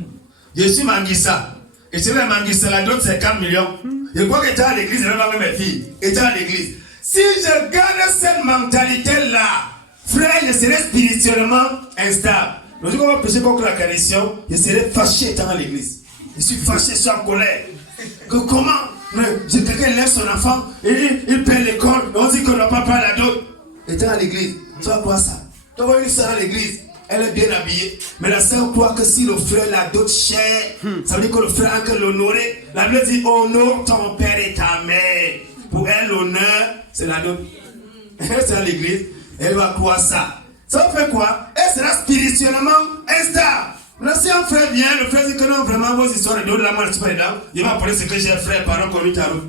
Je suis Manguissa. Et c'est la Manguissa, la dot c'est 4 millions. Je crois que tu es à l'église, je vais voir mes filles. Et tu es à l'église. Si je garde cette mentalité-là, frère, je serai spirituellement instable. Le jour qu'on va pécher contre la tradition, je serai fâché étant à l'église. Je suis fâché, je suis en colère. Que comment quelqu'un lève son enfant, et il paie l'école, on dit qu'on n'a pas parlé à d'autres. Étant à l'église, tu vas voir ça. Tu vas voir une soeur à l'église. Elle est bien habillée. Mais la sœur croit que si le frère la d'autres chère, ça veut dire que le frère a que l'honorer. La Bible dit honore ton père et ta mère. Pour elle, l'honneur, c'est la dot. Elle est à l'église, elle va croire ça. Ça fait quoi? Elle sera spirituellement instable. Là, si un frère vient, le frère dit que non, vraiment, vos histoires de la mort, il va appeler ce que j'ai frère, parents, qu'on lui tarou.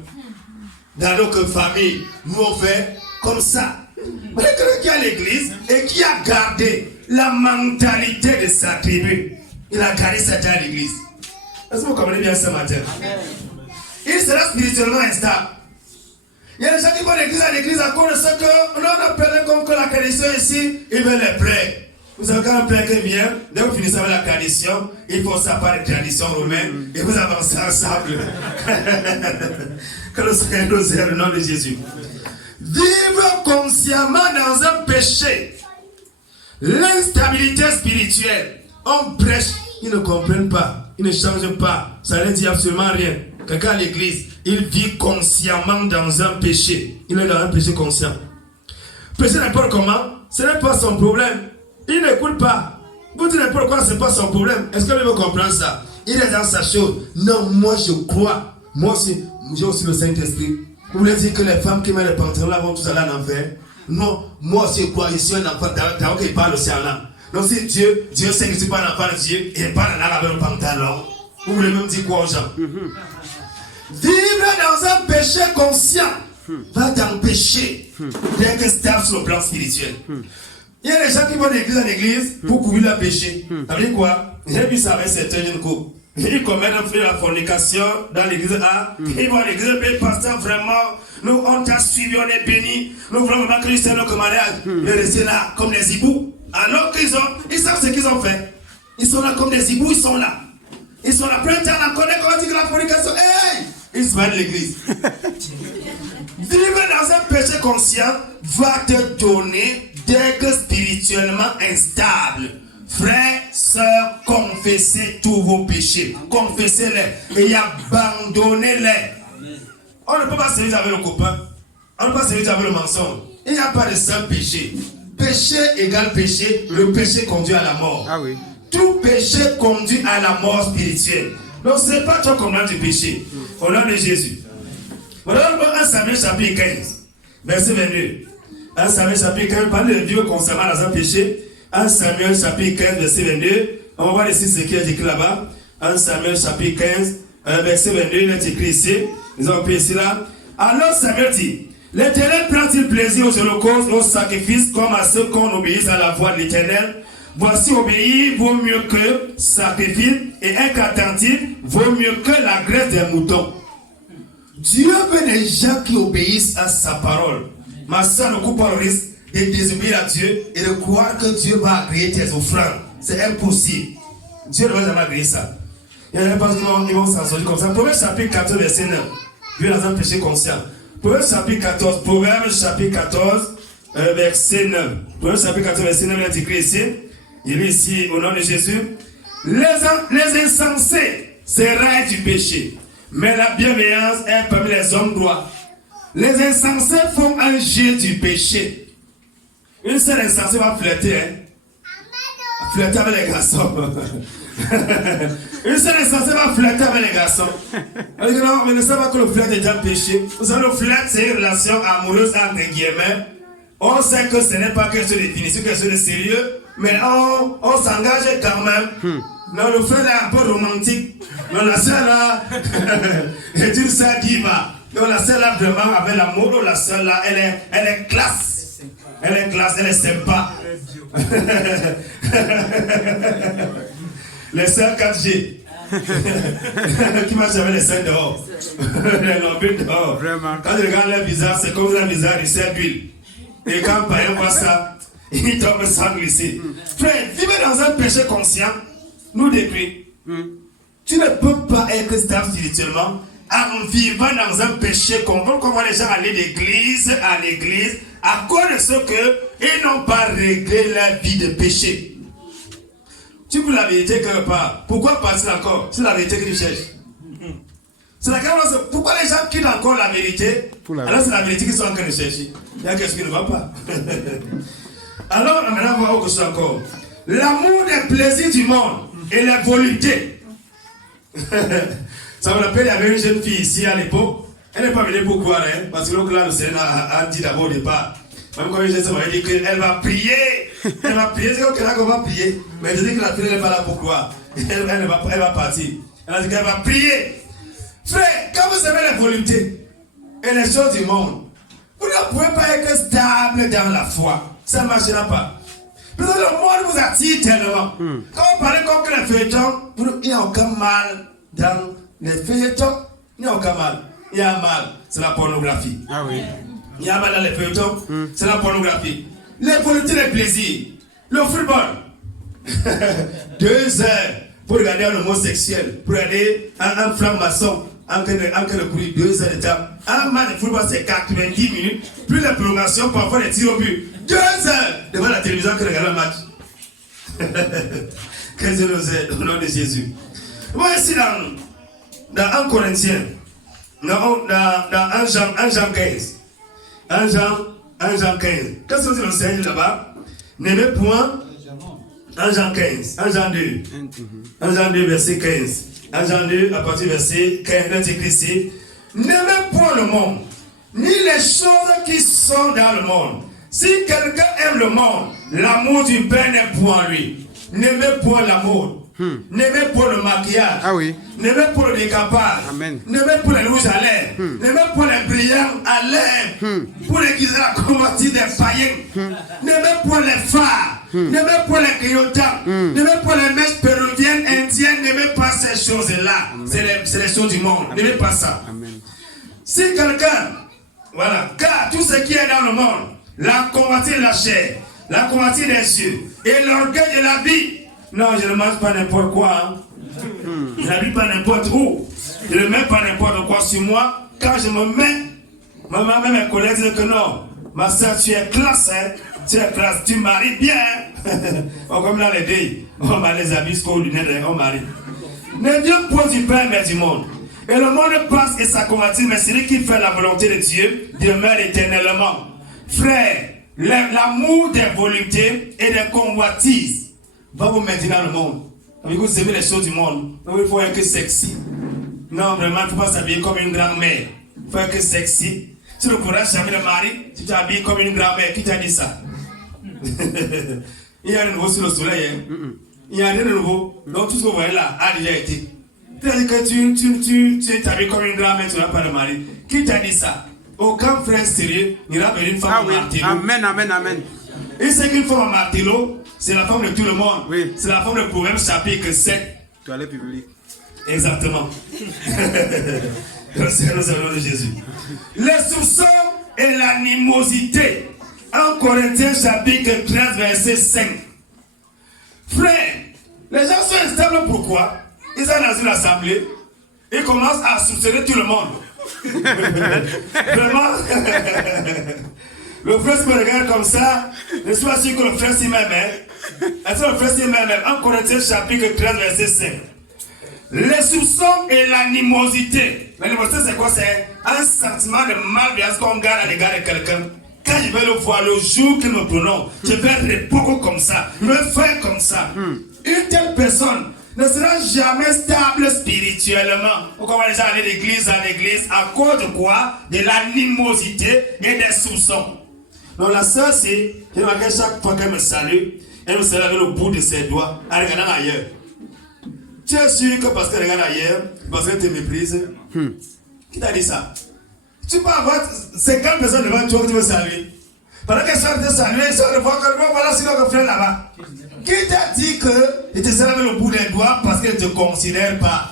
Dans notre famille, nous on fait comme ça. Quelqu'un qui est à l'église et qui a gardé la mentalité de sa tribu, il a gardé ça à l'église. Est-ce que vous comprenez bien ce matin? Il sera spirituellement instable. Il y a des gens qui vont à l'église à cause de ce que l'on appelle comme que la tradition ici, ils veulent les prêts. Vous savez quand un prêtre vient, dès que vous finissez avec la tradition, il faut ça par les traditions romaines et vous avancez ensemble. Que le Seigneur nous aide au nom de Jésus. Vivre consciemment dans un péché, l'instabilité spirituelle, on prêche, ils ne comprennent pas, ils ne changent pas, ça ne dit absolument rien. Quelqu'un à l'église, il vit consciemment dans un péché, il est dans un péché conscient. Péché n'importe comment, ce n'est pas son problème. Il n'écoute pas. Vous dites n'importe quoi, ce n'est pas son problème. Est-ce que vous comprendre ça? Il est dans sa chose. Non, moi je crois. Moi aussi, j'ai aussi le Saint-Esprit. Vous voulez dire que les femmes qui mettent les pantalons là vont tous aller en enfer? Non, moi aussi je crois. Je suis un enfant d'avant qu'il parle aussi en langue. Donc si Dieu sait que tu suis pas un enfant de Dieu, il parle en langue avec le pantalon. Vous voulez même dire quoi aux gens? Vivre dans un péché conscient va t'empêcher d'être stable sur le plan spirituel. Il y a des gens qui vont d'église pour couvrir leur péché. Ça veut dire quoi? J'ai vu ça avec certains jeunes couples. Ils commettent un peu la fornication dans l'église A. Ils vont à l'église B, pasteur, vraiment, nous on t'a suivi, on est bénis. Nous voulons vraiment que Christ ait notre mariage. Mais rester là comme des hiboux. Alors qu'ils savent ce qu'ils ont fait. Ils sont là comme des hiboux, ils sont là. Ils sont là, plein de temps, on connaît quand on dit que la fornication, hey! Ils se vont de l'église. Vivre dans un péché conscient va te donner d'être spirituellement instable. Frères, sœurs, confessez tous vos péchés. Confessez-les et abandonnez-les. On ne peut pas servir avec le copain. On ne peut pas servir avec le mensonge. Il n'y a pas de seul péché. Péché égale péché. Le péché conduit à la mort. Ah oui. Tout péché conduit à la mort spirituelle. Donc ce n'est pas toi qu'on a du péché. Au nom de Jésus. Voilà 1 Samuel chapitre 15, verset 22. 1 Samuel chapitre 15, parle de Dieu concernant dans un péché. 1 Samuel chapitre 15, verset 22. On va voir ici ce qui est écrit là-bas. 1 Samuel chapitre 15, verset 22, il est écrit ici. Nous avons pris ici là. Alors Samuel dit, l'Éternel prend-il plaisir aux holocaustes, aux sacrifices, comme à ceux qu'on obéisse à la voix de l'Éternel? Voici, obéir vaut mieux que sacrifice, et être attentif vaut mieux que la graisse des moutons. Dieu veut des gens qui obéissent à sa parole. Ma soeur ne coupe pas le risque de désobéir à Dieu et de croire que Dieu va agréer tes offrandes. C'est impossible. Dieu ne va jamais agréer ça. Il y en a pas qui vont s'en sortir comme ça. Proverbe chapitre 14, verset 9. Dieu est dans un péché conscient. Proverbe chapitre 14, verset 9. Proverbe chapitre 14, verset 9, il est écrit ici. Il est ici au nom de Jésus. Les insensés s'éraillent du péché, mais la bienveillance est parmi les hommes droits. Les insensés font un jeu du péché. Une seule insensée va flirter, flirter avec les garçons. Une seule insensée va flirter avec les garçons. Elle dit non, mais ne savez pas que le flirt est un péché. Vous savez, le flirt, c'est une relation amoureuse entre guillemets. On sait que ce n'est pas quelque chose de définition, quelque chose de sérieux, mais on s'engage quand même. Non, le frère est un peu romantique. Non, la sœur là est une sœur diva. Non, la sœur là vraiment avec l'amour. Non, la sœur là, elle est classe. Elle est classe, elle est sympa. Les sœurs 4G. Qui marchent avec les seins dehors. Les lombrines dehors. Quand tu regardes leur visage, c'est comme leur visage du sel d'huile. Et quand païen voit ça, il tombe sans glisser. Frère, vivre dans un péché conscient nous détruit. Tu ne peux pas être stable spirituellement en vivant dans un péché conscient. Comment les gens allaient d'église à l'église à cause de ce qu'ils n'ont pas réglé leur vie de péché. Tu veux la vérité quelque part. Pourquoi partir encore? C'est la vérité que tu cherches. C'est la question. Pourquoi les gens quittent encore la vérité? Alors c'est la vérité qu'ils sont en train de chercher. Il y a quelque chose qui ne va pas. Alors maintenant on va voir autre chose encore. L'amour des plaisirs du monde et la volupté. Ça me rappelle, il y avait une jeune fille ici à l'époque. Elle n'est pas venue pour croire, parce que là, le Seigneur a dit d'abord au départ. Même quand je m'avait dit qu'elle va prier Elle va prier, c'est comme qu'elle va prier. Mais je dis que la fille n'est pas là pour quoi. Elle va partir. Elle a dit qu'elle va prier. Frère, quand vous avez la volonté et les choses du monde, vous ne pouvez pas être stable dans la foi. Ça ne marchera pas. Parce que le monde vous attire tellement. Quand vous parlez comme que les feuilletons, il n'y a aucun mal dans les feuilletons. Il n'y a aucun mal. Il y a un mal, c'est la pornographie. Ah oui. Il y a un mal dans les feuilletons, c'est la pornographie. Les volontés, les plaisirs. Le football. 2 heures pour regarder un homosexuel, pour regarder un franc-maçon, en train de courir 2 heures de temps. Un match de football, c'est 90 minutes. Plus la prolongation pour avoir des tirs au but. 2 heures devant la télévision que regarder un match. Que Dieu nous aide au nom de Jésus. Moi, ici, dans 1 Corinthiens, dans 1 Jean 15. 1 Jean 15. Qu'est-ce que c'est le Seigneur là-bas? N'aimez point 1 Jean 15. 1 Jean 2. 1 Jean 2, verset 15. 1 Jean 2, à partir du verset 15, c'est écrit ici. N'aimez point le monde, ni les choses qui sont dans le monde. Si quelqu'un aime le monde, l'amour du Père n'est point en lui. N'aimez point l'amour. N'aimez pas le maquillage. Ah oui. N'aimez pas le décapage. Amen. N'aimez pas les rouges à lèvres. N'aimez pas les brillants à lèvres. Pour aiguiser la convoitise des païens. N'aimez pas les phares. N'aimez pas les clignotants. N'aimez pas les mèches péruviennes, indiennes. N'aimez pas ces choses-là. C'est les choses du monde. N'aimez pas ça. Amen. Si quelqu'un, voilà, car tout ce qui est dans le monde, la convoitise de la chair, la convoitise des cieux et l'orgueil de la vie. Non, je ne mange pas n'importe quoi. Je n'habite pas n'importe où. Je ne mets pas n'importe quoi sur moi. Quand je me mets, maman, même mes collègues disent que non. Ma soeur, tu es classe, hein. Tu es classe, tu maries bien. Comme dans les deuils, on marie les habits, on marie. Ne Dieu point du pain, mais du monde. Et le monde passe et sa convoitise, mais celui qui fait la volonté de Dieu demeure éternellement. Frère, l'amour des volontés et des convoitises va vous mettre dans le monde. Vous aimez les choses du monde. Donc il faut être sexy. Non, vraiment, il ne faut pas s'habiller comme une grand-mère. Il faut être sexy. Si le courage jamais le mari, tu t'habilles comme une grand-mère. Qui t'a dit ça? Il y a rien de nouveau sur le soleil. Hein? Il y a rien de nouveau. Donc tout ce que vous voyez là a déjà été. C'est-à-dire que tu t'habilles comme une grand-mère, tu n'as pas de mari. Qui t'a dit ça? Aucun frère sérieux n'ira vers une femme martelot. Amen, amen, amen. Et c'est qu'une femme martelot, c'est la femme de tout le monde. Oui. C'est la femme de Proverbe chapitre 7. Toilette publique. Exactement. C'est le nom de Jésus. Les soupçons et l'animosité. 1 Corinthiens chapitre 13 verset 5. Frère, les gens sont instables pourquoi? Ils sont dans une assemblée. Ils commencent à soupçonner tout le monde. Vraiment. Le frère se me regarde comme ça. Je suis sûr que le frère s'y met même. Est-ce que le frère s'y met même? 1 Corinthiens chapitre 13 verset 5. Les soupçons et l'animosité. L'animosité c'est quoi? C'est un sentiment de malveillance qu'on garde à l'égard de quelqu'un. Quand je vais le voir le jour qu'il me prononce, je vais être beaucoup comme ça, me faire comme ça. Une telle personne ne sera jamais stable spirituellement. Pourquoi on va déjà aller d'église en église? À cause de quoi? De l'animosité et des soupçons. Donc la sœur, c'est, je remarque chaque fois qu'elle me salue, elle me salue avec le bout de ses doigts en regardant ailleurs. Tu es sûr que parce qu'elle regarde ailleurs, parce qu'elle te méprise? Qui t'a dit ça? Tu peux avoir 50 personnes devant toi que tu veux saluer. Pendant qu'elle soit te saluer, elle sort de voir que voilà c'est notre frère là-bas. Qui t'a dit qu'il te salue avec le bout des doigts parce qu'elle ne te considère pas?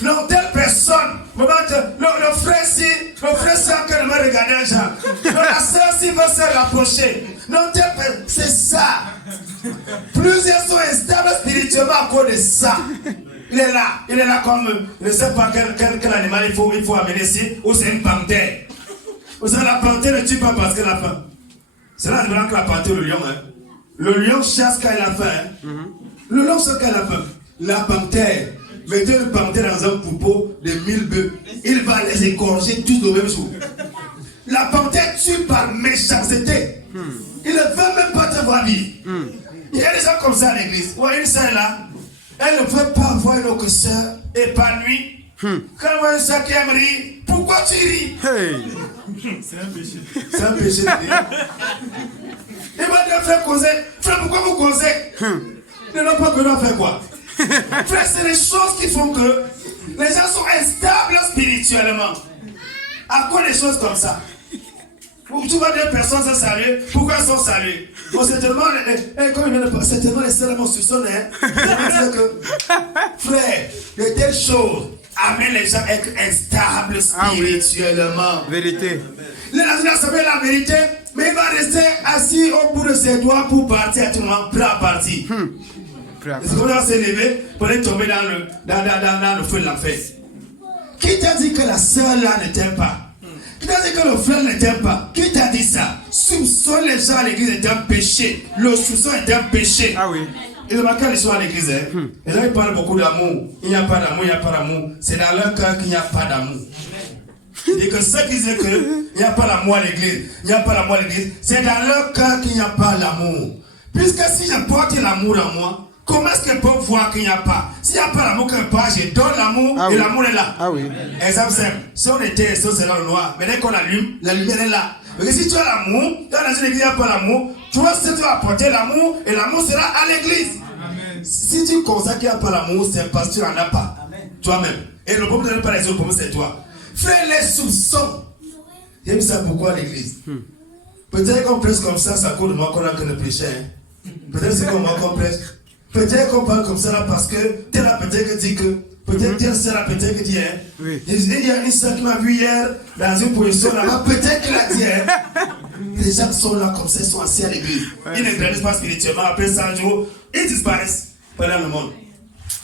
Non, telle personne, le frère si en train de me regarder un genre. Non, la soeur si veut se rapprocher. Non, telle personne, c'est ça. Plusieurs sont instables spirituellement à cause de ça. Il est là comme, je ne sais pas quel animal il faut amener ici, ou c'est une panthère. Vous savez, la panthère ne tue pas parce qu'elle a faim. C'est là que la panthère, le lion, hein. Le lion chasse quand il a faim. Hein. Le lion chasse quand il a faim. La panthère, mettez une panthère dans un troupeau de 1000 bœufs. Il va les égorger tous le même jour. La panthère tue par méchanceté. Il ne veut même pas te voir vivre. Il y a des gens comme ça à l'église. Ouais, une sœur là, elle ne veut pas voir une autre sœur épanouie. Quand elle voit une sœur qui aime rire, pourquoi tu ris? Hey. C'est un péché. C'est un péché de rire. Il va dire, frère, causer. Frère, pourquoi vous causez? Il n'a pas besoin de faire quoi? Frère, c'est les choses qui font que les gens sont instables spirituellement. À quoi des choses comme ça? Tu vois des personnes sont saluées. Pourquoi elles sont saluées? Bon, c'est tellement, c'est tellement les seuls soupçonnent, hein. Frère, de telles choses amènent les gens à être instables spirituellement. Vérité. Il a sauvé la vérité, mais il va rester assis au bout de ses doigts pour partir, tout le monde prêt à partir. Est-ce qu'on va se lever pour aller tomber dans le feu de la fête? Qui t'a dit que la sœur là ne t'aime pas? Qui t'a dit que le frère ne t'aime pas? Qui t'a dit ça? Soupçonne les gens à l'église est un péché. Le soupçon est un péché. Ah oui. Ils ont marqué les gens à l'église. Les gens ils parlent beaucoup d'amour. Il n'y a pas d'amour, il n'y a pas d'amour. C'est dans leur cœur qu'il n'y a pas d'amour. Et que ceux qui disent qu'il n'y a pas l'amour à l'église, il n'y a pas l'amour à l'église, c'est dans leur cœur qu'il n'y a pas l'amour. Puisque si j'apporte l'amour en moi, comment est-ce qu'elles peuvent voir qu'il n'y a pas? S'il n'y a pas l'amour quelque part, je donne l'amour et l'amour est là. Ah oui. Exemple simple. Si on était c'est dans le noir, mais dès qu'on allume, la lumière est là. Mais si tu as l'amour, dans une église, il n'y a pas l'amour, tu vas apporter l'amour et l'amour sera à l'église. Si tu constates qu'il n'y a pas l'amour, c'est parce que tu n'en as pas. Toi-même. Et le problème n'est pas les autres, le problème c'est toi. Fais les soupçons. J'aime ça pourquoi à l'église. Peut-être qu'on prêche comme ça, ça cause de moi qu'on a que le péché. Peut-être c'est comme moi qu'on prêche. Peut-être qu'on parle comme ça là parce que tel a peut-être dit que. Peut-être tel sœur a peut-être dit. Oui. Il y a une sœur qui m'a vu hier dans une position là-bas. Peut-être qu'elle a dit. Les gens sont là comme ça, ils sont assis à l'église. Ils ne grandissent pas spirituellement. Après 100 jours, ils disparaissent pendant le monde.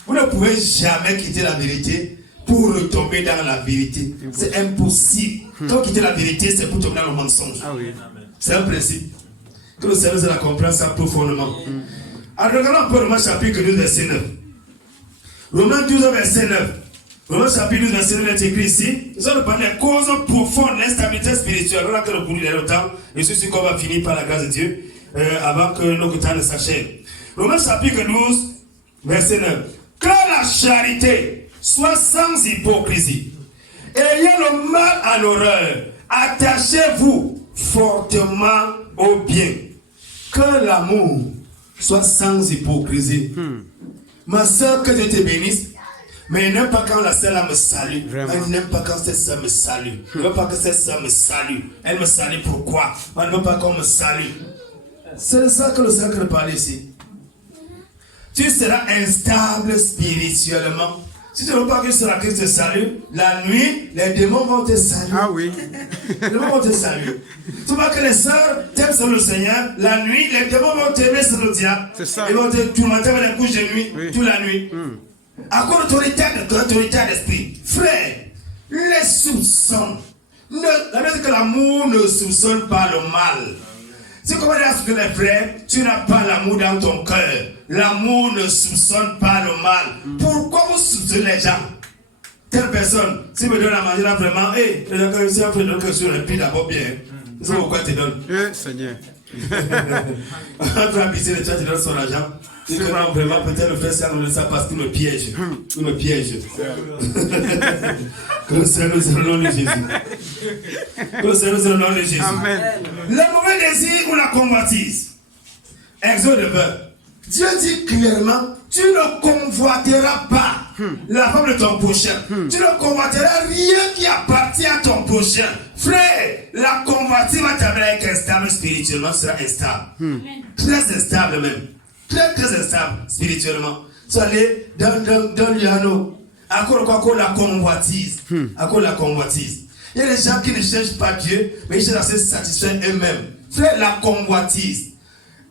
Vous ne pouvez jamais quitter la vérité pour retomber dans la vérité. C'est impossible. Quand quitter la vérité, c'est pour tomber dans le mensonge. Ah oui. C'est un principe. Que le Seigneur nous la comprendre ça profondément. Alors, regardons un peu Romains chapitre 12, verset 9. Romains 12, verset 9. Romains chapitre 12, verset 9 est écrit ici. Nous allons parler des causes profondes de l'instabilité spirituelle. Voilà que le bout de longtemps. Je suis sûr qu'on va finir par la grâce de Dieu avant que notre temps ne s'achève. Romains chapitre 12, verset 9. Que la charité soit sans hypocrisie. Ayez le mal à l'horreur. Attachez-vous fortement au bien. Que l'amour soit sans hypocrisie. Ma soeur, que Dieu te bénisse. Mais elle n'aime pas quand la sœur me salue. Vraiment. Elle n'aime pas quand cette sœur me salue. Elle ne veut pas que cette sœur me salue. Elle me salue pourquoi? Elle ne veut pas qu'on me salue. C'est de ça que le Seigneur nous parle ici. Tu seras instable spirituellement. Si tu ne veux pas que sur la Christ te salue, la nuit, les démons vont te saluer. Ah oui. Les démons vont te saluer. Tu vois que les sœurs t'aiment sur le Seigneur, la nuit, les démons vont t'aimer sur le diable. C'est ça. Ils vont te tourmenter avec les couches de nuit, Oui. toute la nuit. À cause de ton état de cœur, ton état d'esprit. Frère, les soupçons. La Bible dit que l'amour ne soupçonne pas le mal. C'est comme dire que les frères, tu n'as pas l'amour dans ton cœur. L'amour ne soupçonne pas le mal. Pourquoi vous soupçonnez les gens? Telle personne, si me donne à manger là vraiment, hé, les gens quand ils ont fait que sur le prix d'abord bien. C'est pourquoi tu donnes. Seigneur. On va pisser le chat, tu donnes son argent. C'est que non, vraiment, peut-être le frère, ça nous le sait parce qu'il me piège. Il me piège. Que le Seigneur nous le nom de Jésus. Que le Seigneur nous le nom de Jésus. Amen. Le mauvais désir ou la convoitise. Exode 20. Dieu dit clairement, tu ne convoiteras pas la femme de ton prochain. Tu ne convoiteras rien qui appartient à ton prochain. Frère, la convoitise va t'amener à être instable spirituellement, sera instable. Très instable même. Très très instable spirituellement. Tu allais dans l'anneau. À cause de la convoitise. À cause de la convoitise. Il y a des gens qui ne cherchent pas Dieu, mais ils cherchent à se satisfaire eux-mêmes. Frère, la convoitise.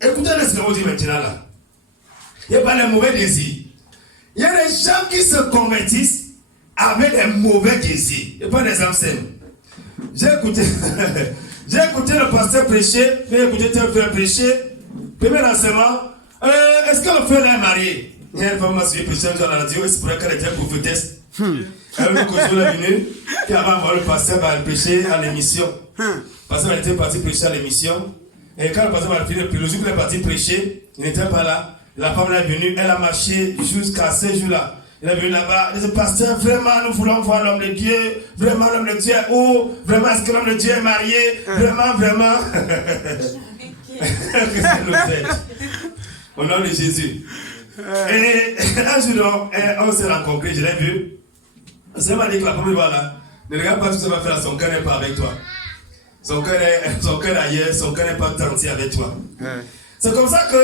Écoutez ce que vous dites maintenant là. Il n'y a pas les mauvais désirs. Il y a des gens qui se convertissent avec des mauvais désirs. Il n'y a pas des âmes simples. J'ai écouté le pasteur prêcher, j'ai écouté tel frère prêcher. Premier enseignement, est-ce que le frère est marié? Il y a une femme qui m'a suivi prêcher dans la radio, il se pourrait qu'elle était prophétesse. Elle est venue, puis avant le pasteur va prêcher à l'émission. Le pasteur était parti prêcher à l'émission. Et quand le pasteur va finir, puis le jour qu'il est parti prêcher, il n'était pas là. La femme est venue, elle a marché jusqu'à ces jours-là. Elle est venue là-bas, elle dit, pasteur, vraiment, nous voulons voir l'homme de Dieu. Vraiment, l'homme de Dieu est où? Vraiment, est-ce que l'homme de Dieu est marié? Vraiment. Que ça nous aide. Au nom de Jésus. Et un jour, on s'est rencontrés, je l'ai vu. Ça m'a dit que la première fois là, ne regarde pas tout ce que ça va faire, son cœur n'est pas avec toi. Son cœur ailleurs, son cœur n'est pas entier avec toi. C'est comme ça que,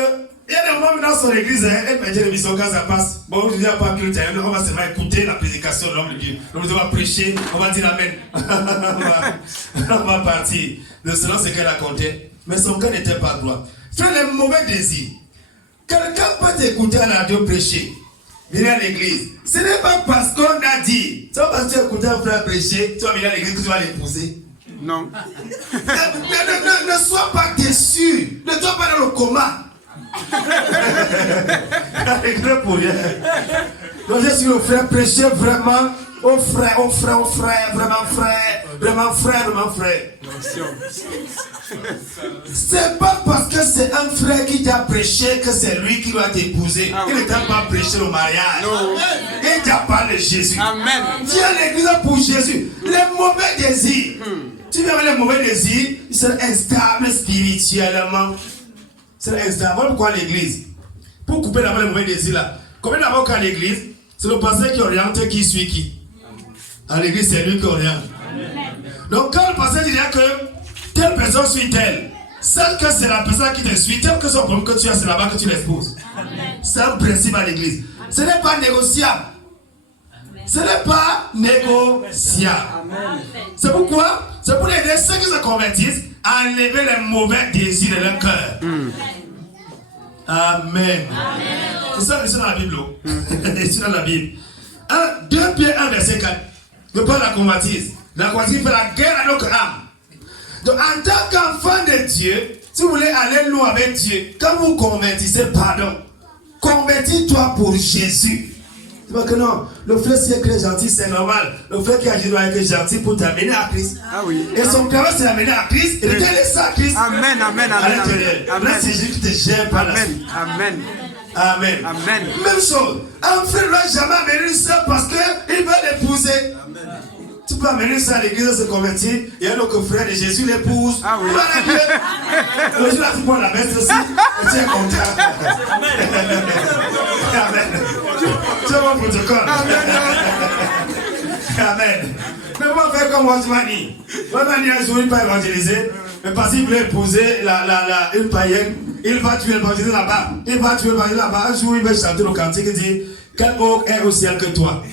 il y a des moments dans son église, elle me dit l'émission quand ça passe. Bon, je dis à pas culte, on va seulement écouter la prédication de l'homme de Dieu. Donc, on va prêcher, on va dire Amen. On va partir. De cela, c'est qu'elle a compté. Mais son cœur n'était pas droit. Fais les mauvais désirs. Quelqu'un peut t'écouter à la radio prêcher. Venir à l'église. Ce n'est pas parce qu'on a dit. C'est pas parce que tu écoutes un frère prêcher, tu vas venir à l'église que tu vas l'épouser. Non. Ne sois pas déçu. Ne sois pas dans le coma. Pour rien. Donc je suis le frère prêcher vraiment. Oh frère, vraiment frère. C'est pas parce que c'est un frère qui t'a prêché que c'est lui qui doit t'épouser. Il ne t'a pas prêché le mariage. Non. Il t'a parlé de Jésus. Amen. Viens à l'église pour Jésus. Les mauvais désirs. Tu viens avec les mauvais désirs, ils sont instables spirituellement. C'est instable. Voilà pourquoi l'église. Pour couper d'abord les mauvais désirs là. Combien d'abord qu'à l'église, c'est le pasteur qui oriente qui suit qui. À l'église, c'est lui qui oriente. Donc quand le pasteur dit que telle personne suit telle, sache que c'est la personne qui te suit, tel que son problème que tu as, c'est là-bas que tu l'espouses. C'est un principe à l'église. Ce n'est pas négociable. Ce n'est pas négociable. C'est pourquoi, c'est pour aider ceux qui se convertissent à enlever les mauvais désirs de leur cœur. Amen. C'est ça, c'est dans la Bible. C'est dans la Bible. 2 Pierre 1, verset 4. Ne pas la convoitise. La convoitise fait la guerre à notre âme. Donc, en tant qu'enfant de Dieu, si vous voulez aller loin avec Dieu, quand vous convertissez, pardon, convertis-toi pour Jésus. C'est pas que non, le frère qui est gentil, c'est normal. Le frère qui agit doit être gentil pour t'amener à Christ. Ah oui. Et son travail, c'est d'amener à Christ et de te laisser à Christ. Amen. À l'intérieur. Là, c'est Jésus qui te gère par la suite. Amen. Même chose. Un frère ne doit jamais amener une soeur parce qu'il veut l'épouser. Tu peux amener ça à l'église, se convertir, et un autre frère de Jésus l'épouse. Ah oui. Le jour là, tu prends la veste aussi, et tu es content. Amen. Tu es mon protocole. Amen. Mais on va faire comme Wazmani. Wazmani a un jour, il va évangéliser, mais parce qu'il voulait épouser une païenne, il va tuer l'évangéliser là-bas. Un jour, il va chanter le cantique et dire quel homme est au ciel que toi.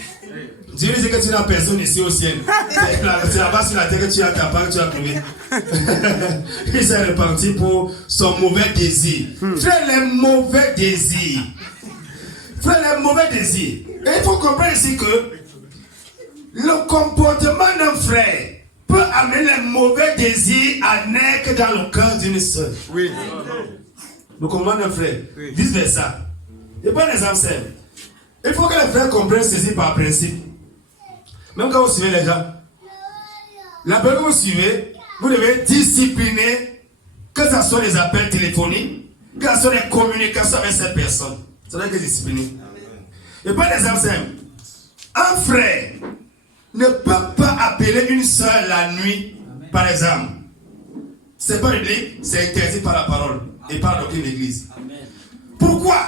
Dieu dit que tu n'as personne ici au ciel. C'est là-bas sur la terre que tu as ta part, que tu as trouvé. Il s'est repenti pour son mauvais désir. Frère, les mauvais désirs. Et il faut comprendre ici que le comportement d'un frère peut amener les mauvais désirs à naître dans le cœur d'une soeur. Oui. Le comportement d'un frère. Vice versa. Je prends un exemple simple. Il faut que les frères comprennent ceci par principe. Même quand vous suivez les gens, la personne que vous suivez, vous devez discipliner, que ce soit les appels téléphoniques, que ce soit les communications avec cette personne. Ça doit être discipliné. Et pas exemple simple. Un frère ne peut pas appeler une soeur la nuit, par exemple. C'est pas biblique, c'est interdit par la parole et par la doctrine de l'église. Pourquoi?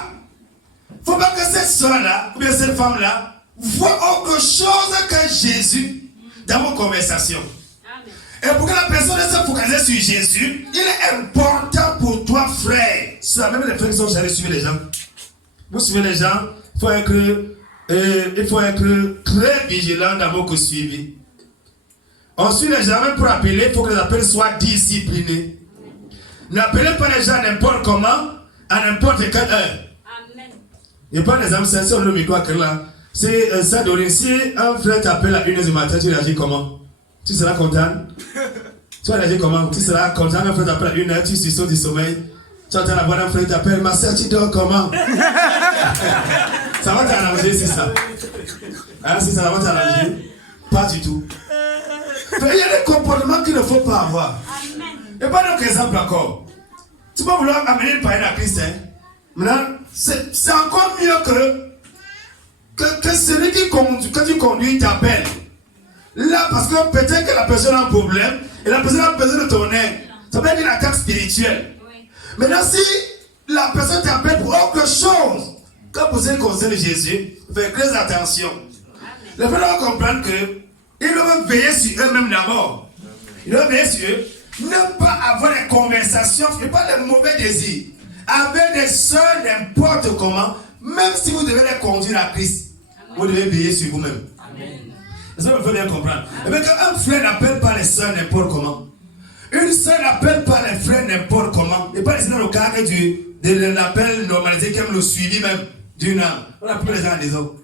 Il ne faut pas que cette soeur-là, ou bien cette femme-là, voit autre chose que Jésus dans vos conversations. Et pour que la personne reste focalisée sur Jésus, il est important pour toi, frère. C'est la même les frères qui sont chargés de suivre les gens. Vous suivez les gens, il faut être très vigilant dans vos suivis. On suit les gens, même pour appeler, il faut que les appels soient disciplinés. N'appelez pas les gens n'importe comment, à n'importe quelle heure. Et pas des âmes, c'est sur le micro là. C'est ça donne. Si un frère t'appelle à 1h du matin, tu réagis comment? Tu seras content? Tu vas réagir comment? Tu seras content, un frère t'appelle à 1h, tu suis du sommeil. Tu entends la voix d'un frère t'appelle, ma soeur, tu dors comment? Ça va t'arranger, c'est ça. Hein, si ça va t'arranger? Pas du tout. Il y a des comportements qu'il ne faut pas avoir. Et pas d'autres exemples encore. Tu peux vouloir amener une païenne à Christ, hein? Maintenant, c'est encore mieux que celui que tu conduis t'appelle. Là, parce que peut-être que la personne a un problème et la personne a besoin de ton aide. Ça peut être une attaque spirituelle. Maintenant, si la personne t'appelle pour autre chose, quand vous êtes concerne Jésus, faites très attention. Les frères doivent comprendre qu'ils doivent veiller sur eux-mêmes d'abord. Ils doivent veiller sur eux. Ne pas avoir des conversations, et pas de mauvais désirs. Avec des soeurs n'importe comment, même si vous devez les conduire à Christ, vous devez veiller sur vous-même. Ça me fait bien comprendre. Et bien, quand un frère n'appelle pas les soeurs n'importe comment, une soeur n'appelle pas les frères n'importe comment, et pas les dans le cadre de l'appel normalisé, comme le suivi même d'une âme. On appelle les gens à des hommes.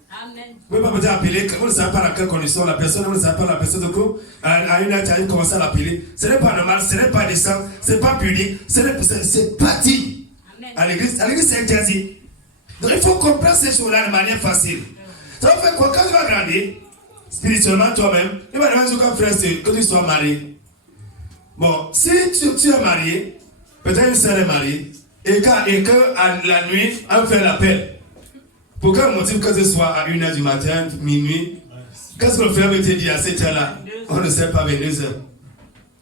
Vous ne pouvez pas peut-être appeler, vous ne savez pas dans quelle condition la personne, vous ne savez pas la personne de quoi, à une heure, tu as commencé à l'appeler. Ce n'est pas normal, ce n'est pas décent, ce n'est pas puni, c'est pas dit. À l'église, c'est interdit. Donc il faut comprendre ces choses-là de manière facile. Ça veut faire quoi? Quand tu vas grandir, spirituellement toi-même, il va demander qu'un frère, que tu sois marié. Bon, si tu es marié, peut-être une sœur est mariée, et que la nuit, on fait l'appel. Pour quel motif que ce soit à 1h du matin, minuit, qu'est-ce que le frère veut te dire à cette heure-là? On ne sait pas, 22h.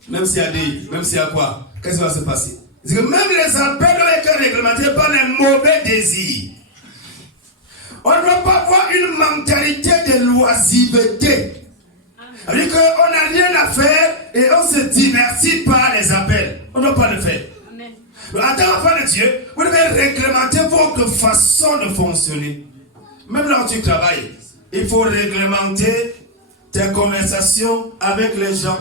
Même s'il y a des, même s'il y a quoi, qu'est-ce qui va se passer? Parce que même les appels doivent être réglementés par les mauvais désirs. On ne doit pas avoir une mentalité de loisiveté. C'est-à-dire qu'on n'a rien à faire et on se divertit par les appels. On ne doit pas le faire. Donc, en tant qu'enfant de Dieu, vous devez réglementer votre façon de fonctionner. Même là où tu travailles, il faut réglementer tes conversations avec les gens.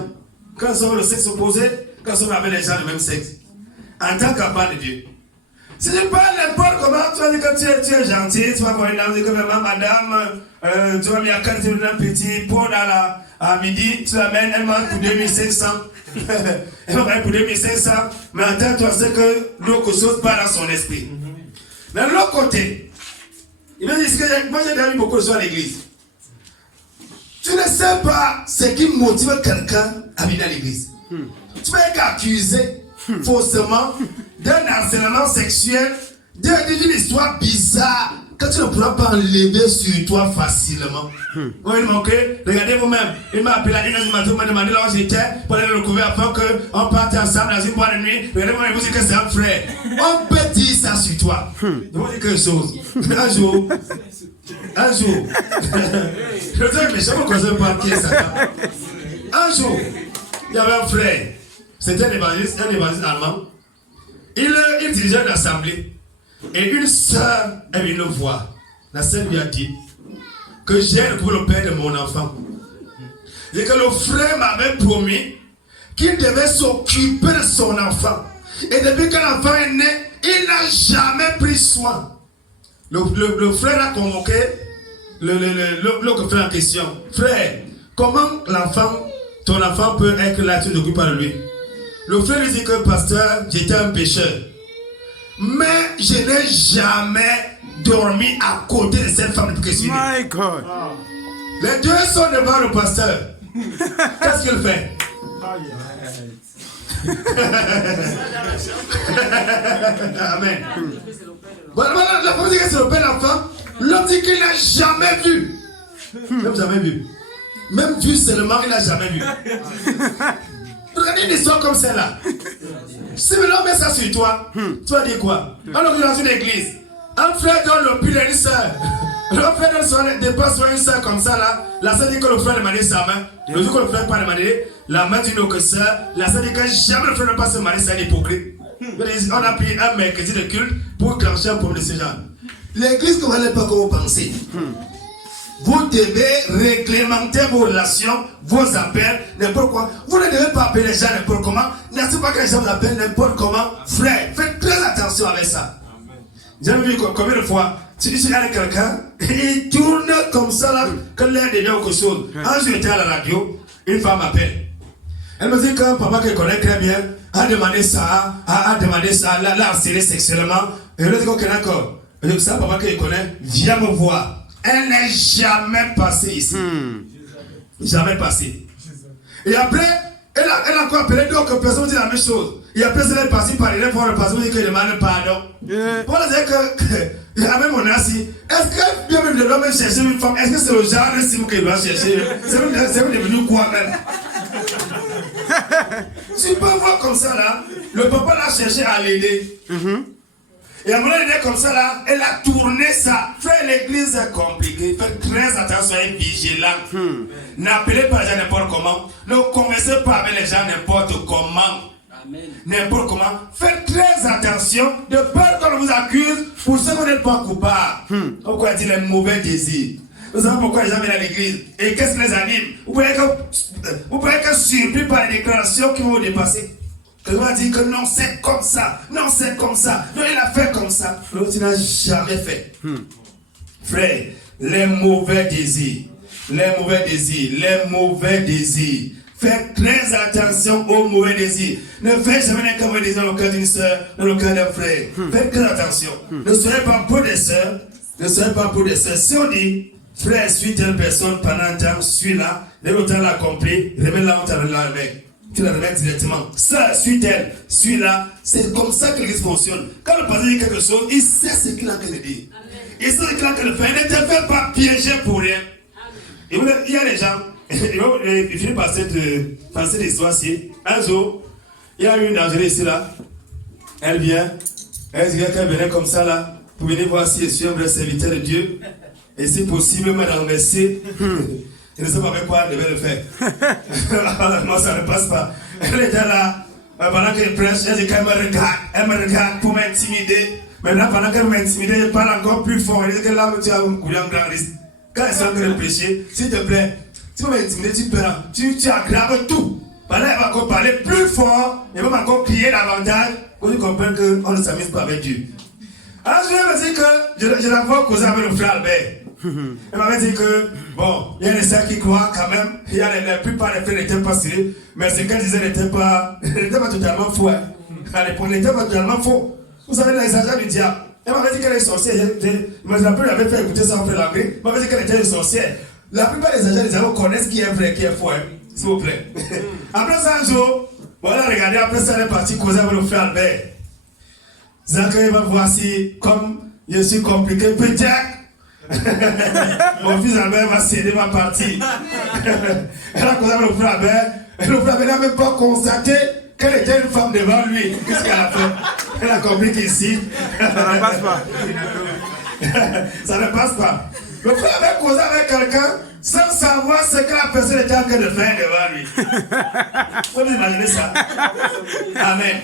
Quand ils sont le sexe opposé, quand ils sont avec les gens du même sexe. En tant qu'enfant de Dieu. Si tu parles n'importe comment, tu vas dire que tu es gentil, tu vas voir une dame, dire que madame, tu vas mettre un petit pot à midi, tu l'amènes, elle mange pour 2500. Elle va pour 2500, mais attends, toi, c'est que l'autre chose part dans son esprit. Mais de l'autre côté, il me dit que moi j'ai déjà eu beaucoup de choses à l'église. Tu ne sais pas ce qui motive quelqu'un à venir à l'église. Tu vas être accusé faussement d'un harcèlement sexuel, d'une histoire bizarre que tu ne pourras pas enlever sur toi facilement. Oui, il manquait. Regardez vous-même. Il m'a appelé à 1h du matin, il m'a demandé là où j'étais pour aller le recouvrir afin qu'on parte ensemble dans une boîte de nuit. Regardez-moi, il vous dit que c'est un frère. On peut dire ça sur toi. Je vais vous dire quelque chose. Un jour, je sais, mais je ne me connais pas qui est Satan. Un jour, il y avait un frère. C'était un évangéliste allemand. Il dirigeait une assemblée. Et une sœur est venue le voir. La sœur lui a dit que j'ai retrouvé le père de mon enfant. Et que le frère m'avait promis qu'il devait s'occuper de son enfant. Et depuis que l'enfant est né, il n'a jamais pris soin. Le frère a convoqué l'autre frère en question. Frère, comment ton enfant peut être là, tu ne t'occupes pas de lui? Le frère lui dit que pasteur, j'étais un pécheur. Mais je n'ai jamais dormi à côté de cette femme depuis que je suis né. My God. Les deux sont devant le pasteur. Qu'est-ce qu'il fait? Amen. Voilà, la femme dit que c'est le père de l'enfant. L'homme dit qu'il n'a jamais vu. Même jamais vu. Même vu seulement, il n'a jamais vu. Regardez une histoire comme celle-là. Si l'homme met ça sur toi, tu vas dire quoi? Alors, dans une église, un frère donne le pull à une soeur. Le frère donne dépasse une soeur comme ça là. La soeur dit que le frère demande sa main. Le jour que le frère pas demandé la main d'une autre soeur, la soeur dit que jamais le frère ne passe se marier, c'est un hypocrite. On a pris un mercredi de culte pour clencher un problème de ce genre. L'église ne valait pas comme vous pensez. Vous devez réglementer vos relations, vos appels, n'importe quoi. Vous ne devez pas appeler les gens n'importe comment. N'acceptez pas que les gens vous appellent n'importe comment. Frère, faites très attention avec ça. J'ai vu combien de fois, si tu suis avec quelqu'un, il tourne comme ça là, que l'air devient quelque chose. Un jour, j'étais à la radio, une femme m'appelle. Elle me dit qu'un papa qu'elle connaît très bien a demandé ça, l'a harcelé sexuellement. Et elle dit qu'on est d'accord. Elle dit que ça, papa qu'elle connaît, viens me voir. Elle n'est jamais passée ici. Jamais passée. Et après, elle a encore appelé d'autres personnes dit la même chose. Et après, elle est partie par les fois, le pasteur dit qu'elle demande pardon. Pour dire que, avec mon assis, est-ce que bien même doit même chercher une femme? Est-ce que c'est le genre de cible qu'elle doit chercher? C'est devenu quoi même? Tu peux voir comme ça là, le papa l'a cherché à l'aider. Et à un moment donné comme ça là, elle a tourné ça. Frère, l'église est compliquée. Faites très attention, soyez vigilants. N'appelez pas les gens n'importe comment. Ne conversez pas avec les gens n'importe comment. N'importe comment. Faites très attention de peur qu'on vous accuse pour ce que vous n'êtes pas coupable. Pourquoi dit les mauvais désirs? Nous savons pourquoi les gens viennent à l'église. Et qu'est-ce qui les anime? Vous pouvez être surpris par les déclarations qui vont vous dépasser. Quelqu'un va dire que non, c'est comme ça. Non, c'est comme ça. Non, il a fait comme ça. L'autre, il n'a jamais fait. Frère, les mauvais désirs. Les mauvais désirs. Les mauvais désirs. Faites très attention aux mauvais désirs. Ne faites jamais un mauvais désir dans le cœur d'une soeur, dans le cœur d'un frère. Faites très attention. Ne soyez pas pour des soeurs. Ne soyez pas pour des soeurs. Si on dit, frère, suis telle personne pendant un temps, suis-la, dès que l'autre l'a compris, remets-la entre la main. Tu la remets directement. Ça, suis-elle, suis-la. C'est comme ça que l'église fonctionne. Quand le pasteur dit quelque chose, il sait ce qu'il a qu'à le dire. Il sait ce qu'il a qu'à le faire. Il ne te fait pas piéger pour rien. Et il y a des gens, il finit par cette histoire-ci. Un jour, il y a une dangereuse ici là. Elle vient, elle dit qu'elle venait comme ça là, pour venir voir si je suis un vrai serviteur de Dieu. Et si possible, me renverser. Je ne sais pas avec quoi elle devait le faire. Moi, ça ne passe pas. Elle était là, pendant qu'elle prêche, elle dit qu'elle me regarde pour m'intimider. Maintenant, pendant qu'elle m'intimide, je parle encore plus fort. Elle dit que là, tu as un grand risque. Quand elle sent que le péché, s'il te plaît, tu peux m'intimider, tu aggraves tout. Pendant qu'elle va encore parler plus fort, elle va encore crier davantage, pour que tu comprennes qu'on ne s'amuse pas avec Dieu. Alors, je vais me dire que je la vois causer avec le frère Albert. Elle m'avait dit que, bon, il y a des sœurs qui croient quand même, il y a la plupart des frères n'étaient pas sérieux, mais ce qu'elle disait n'était pas totalement faux. Hein. À l'époque, n'était pas totalement faux. Vous savez, les agents du diable. Elle m'avait dit qu'elle est sorcière. Mais la plupart avait fait écouter ça en l'anglais. Elle m'avait dit qu'elle était une sorcière. La plupart des agents du diable connaissent qui est vrai, qui est faux. Hein. S'il vous plaît. Après ça, un jour, voilà, regardez, après ça, elle est partie causer avec le frère Albert. Zachary va voir si, comme je suis compliqué, peut-être. Mon fils Albert va céder, va partir. Elle a causé avec le frère Albert. Et le frère Albert n'a même pas constaté qu'elle était une femme devant lui. Qu'est-ce qu'elle a fait? Elle a compris qu'ici, ça ne passe pas. Ça ne passe pas. Le frère avait causé avec quelqu'un sans savoir ce que la personne était en train de faire devant lui. Vous vous imaginez ça? Amen.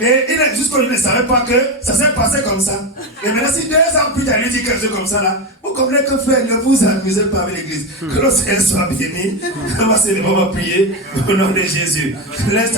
Et jusqu'au jour, il ne savait pas que ça s'est passé comme ça. Et maintenant, si 2 ans plus tard, il lui dit quelque chose comme ça là, vous comprenez que frère, ne vous amusez pas avec l'église. Que le Seigneur soit béni. On va se lever, on va prier au nom de Jésus.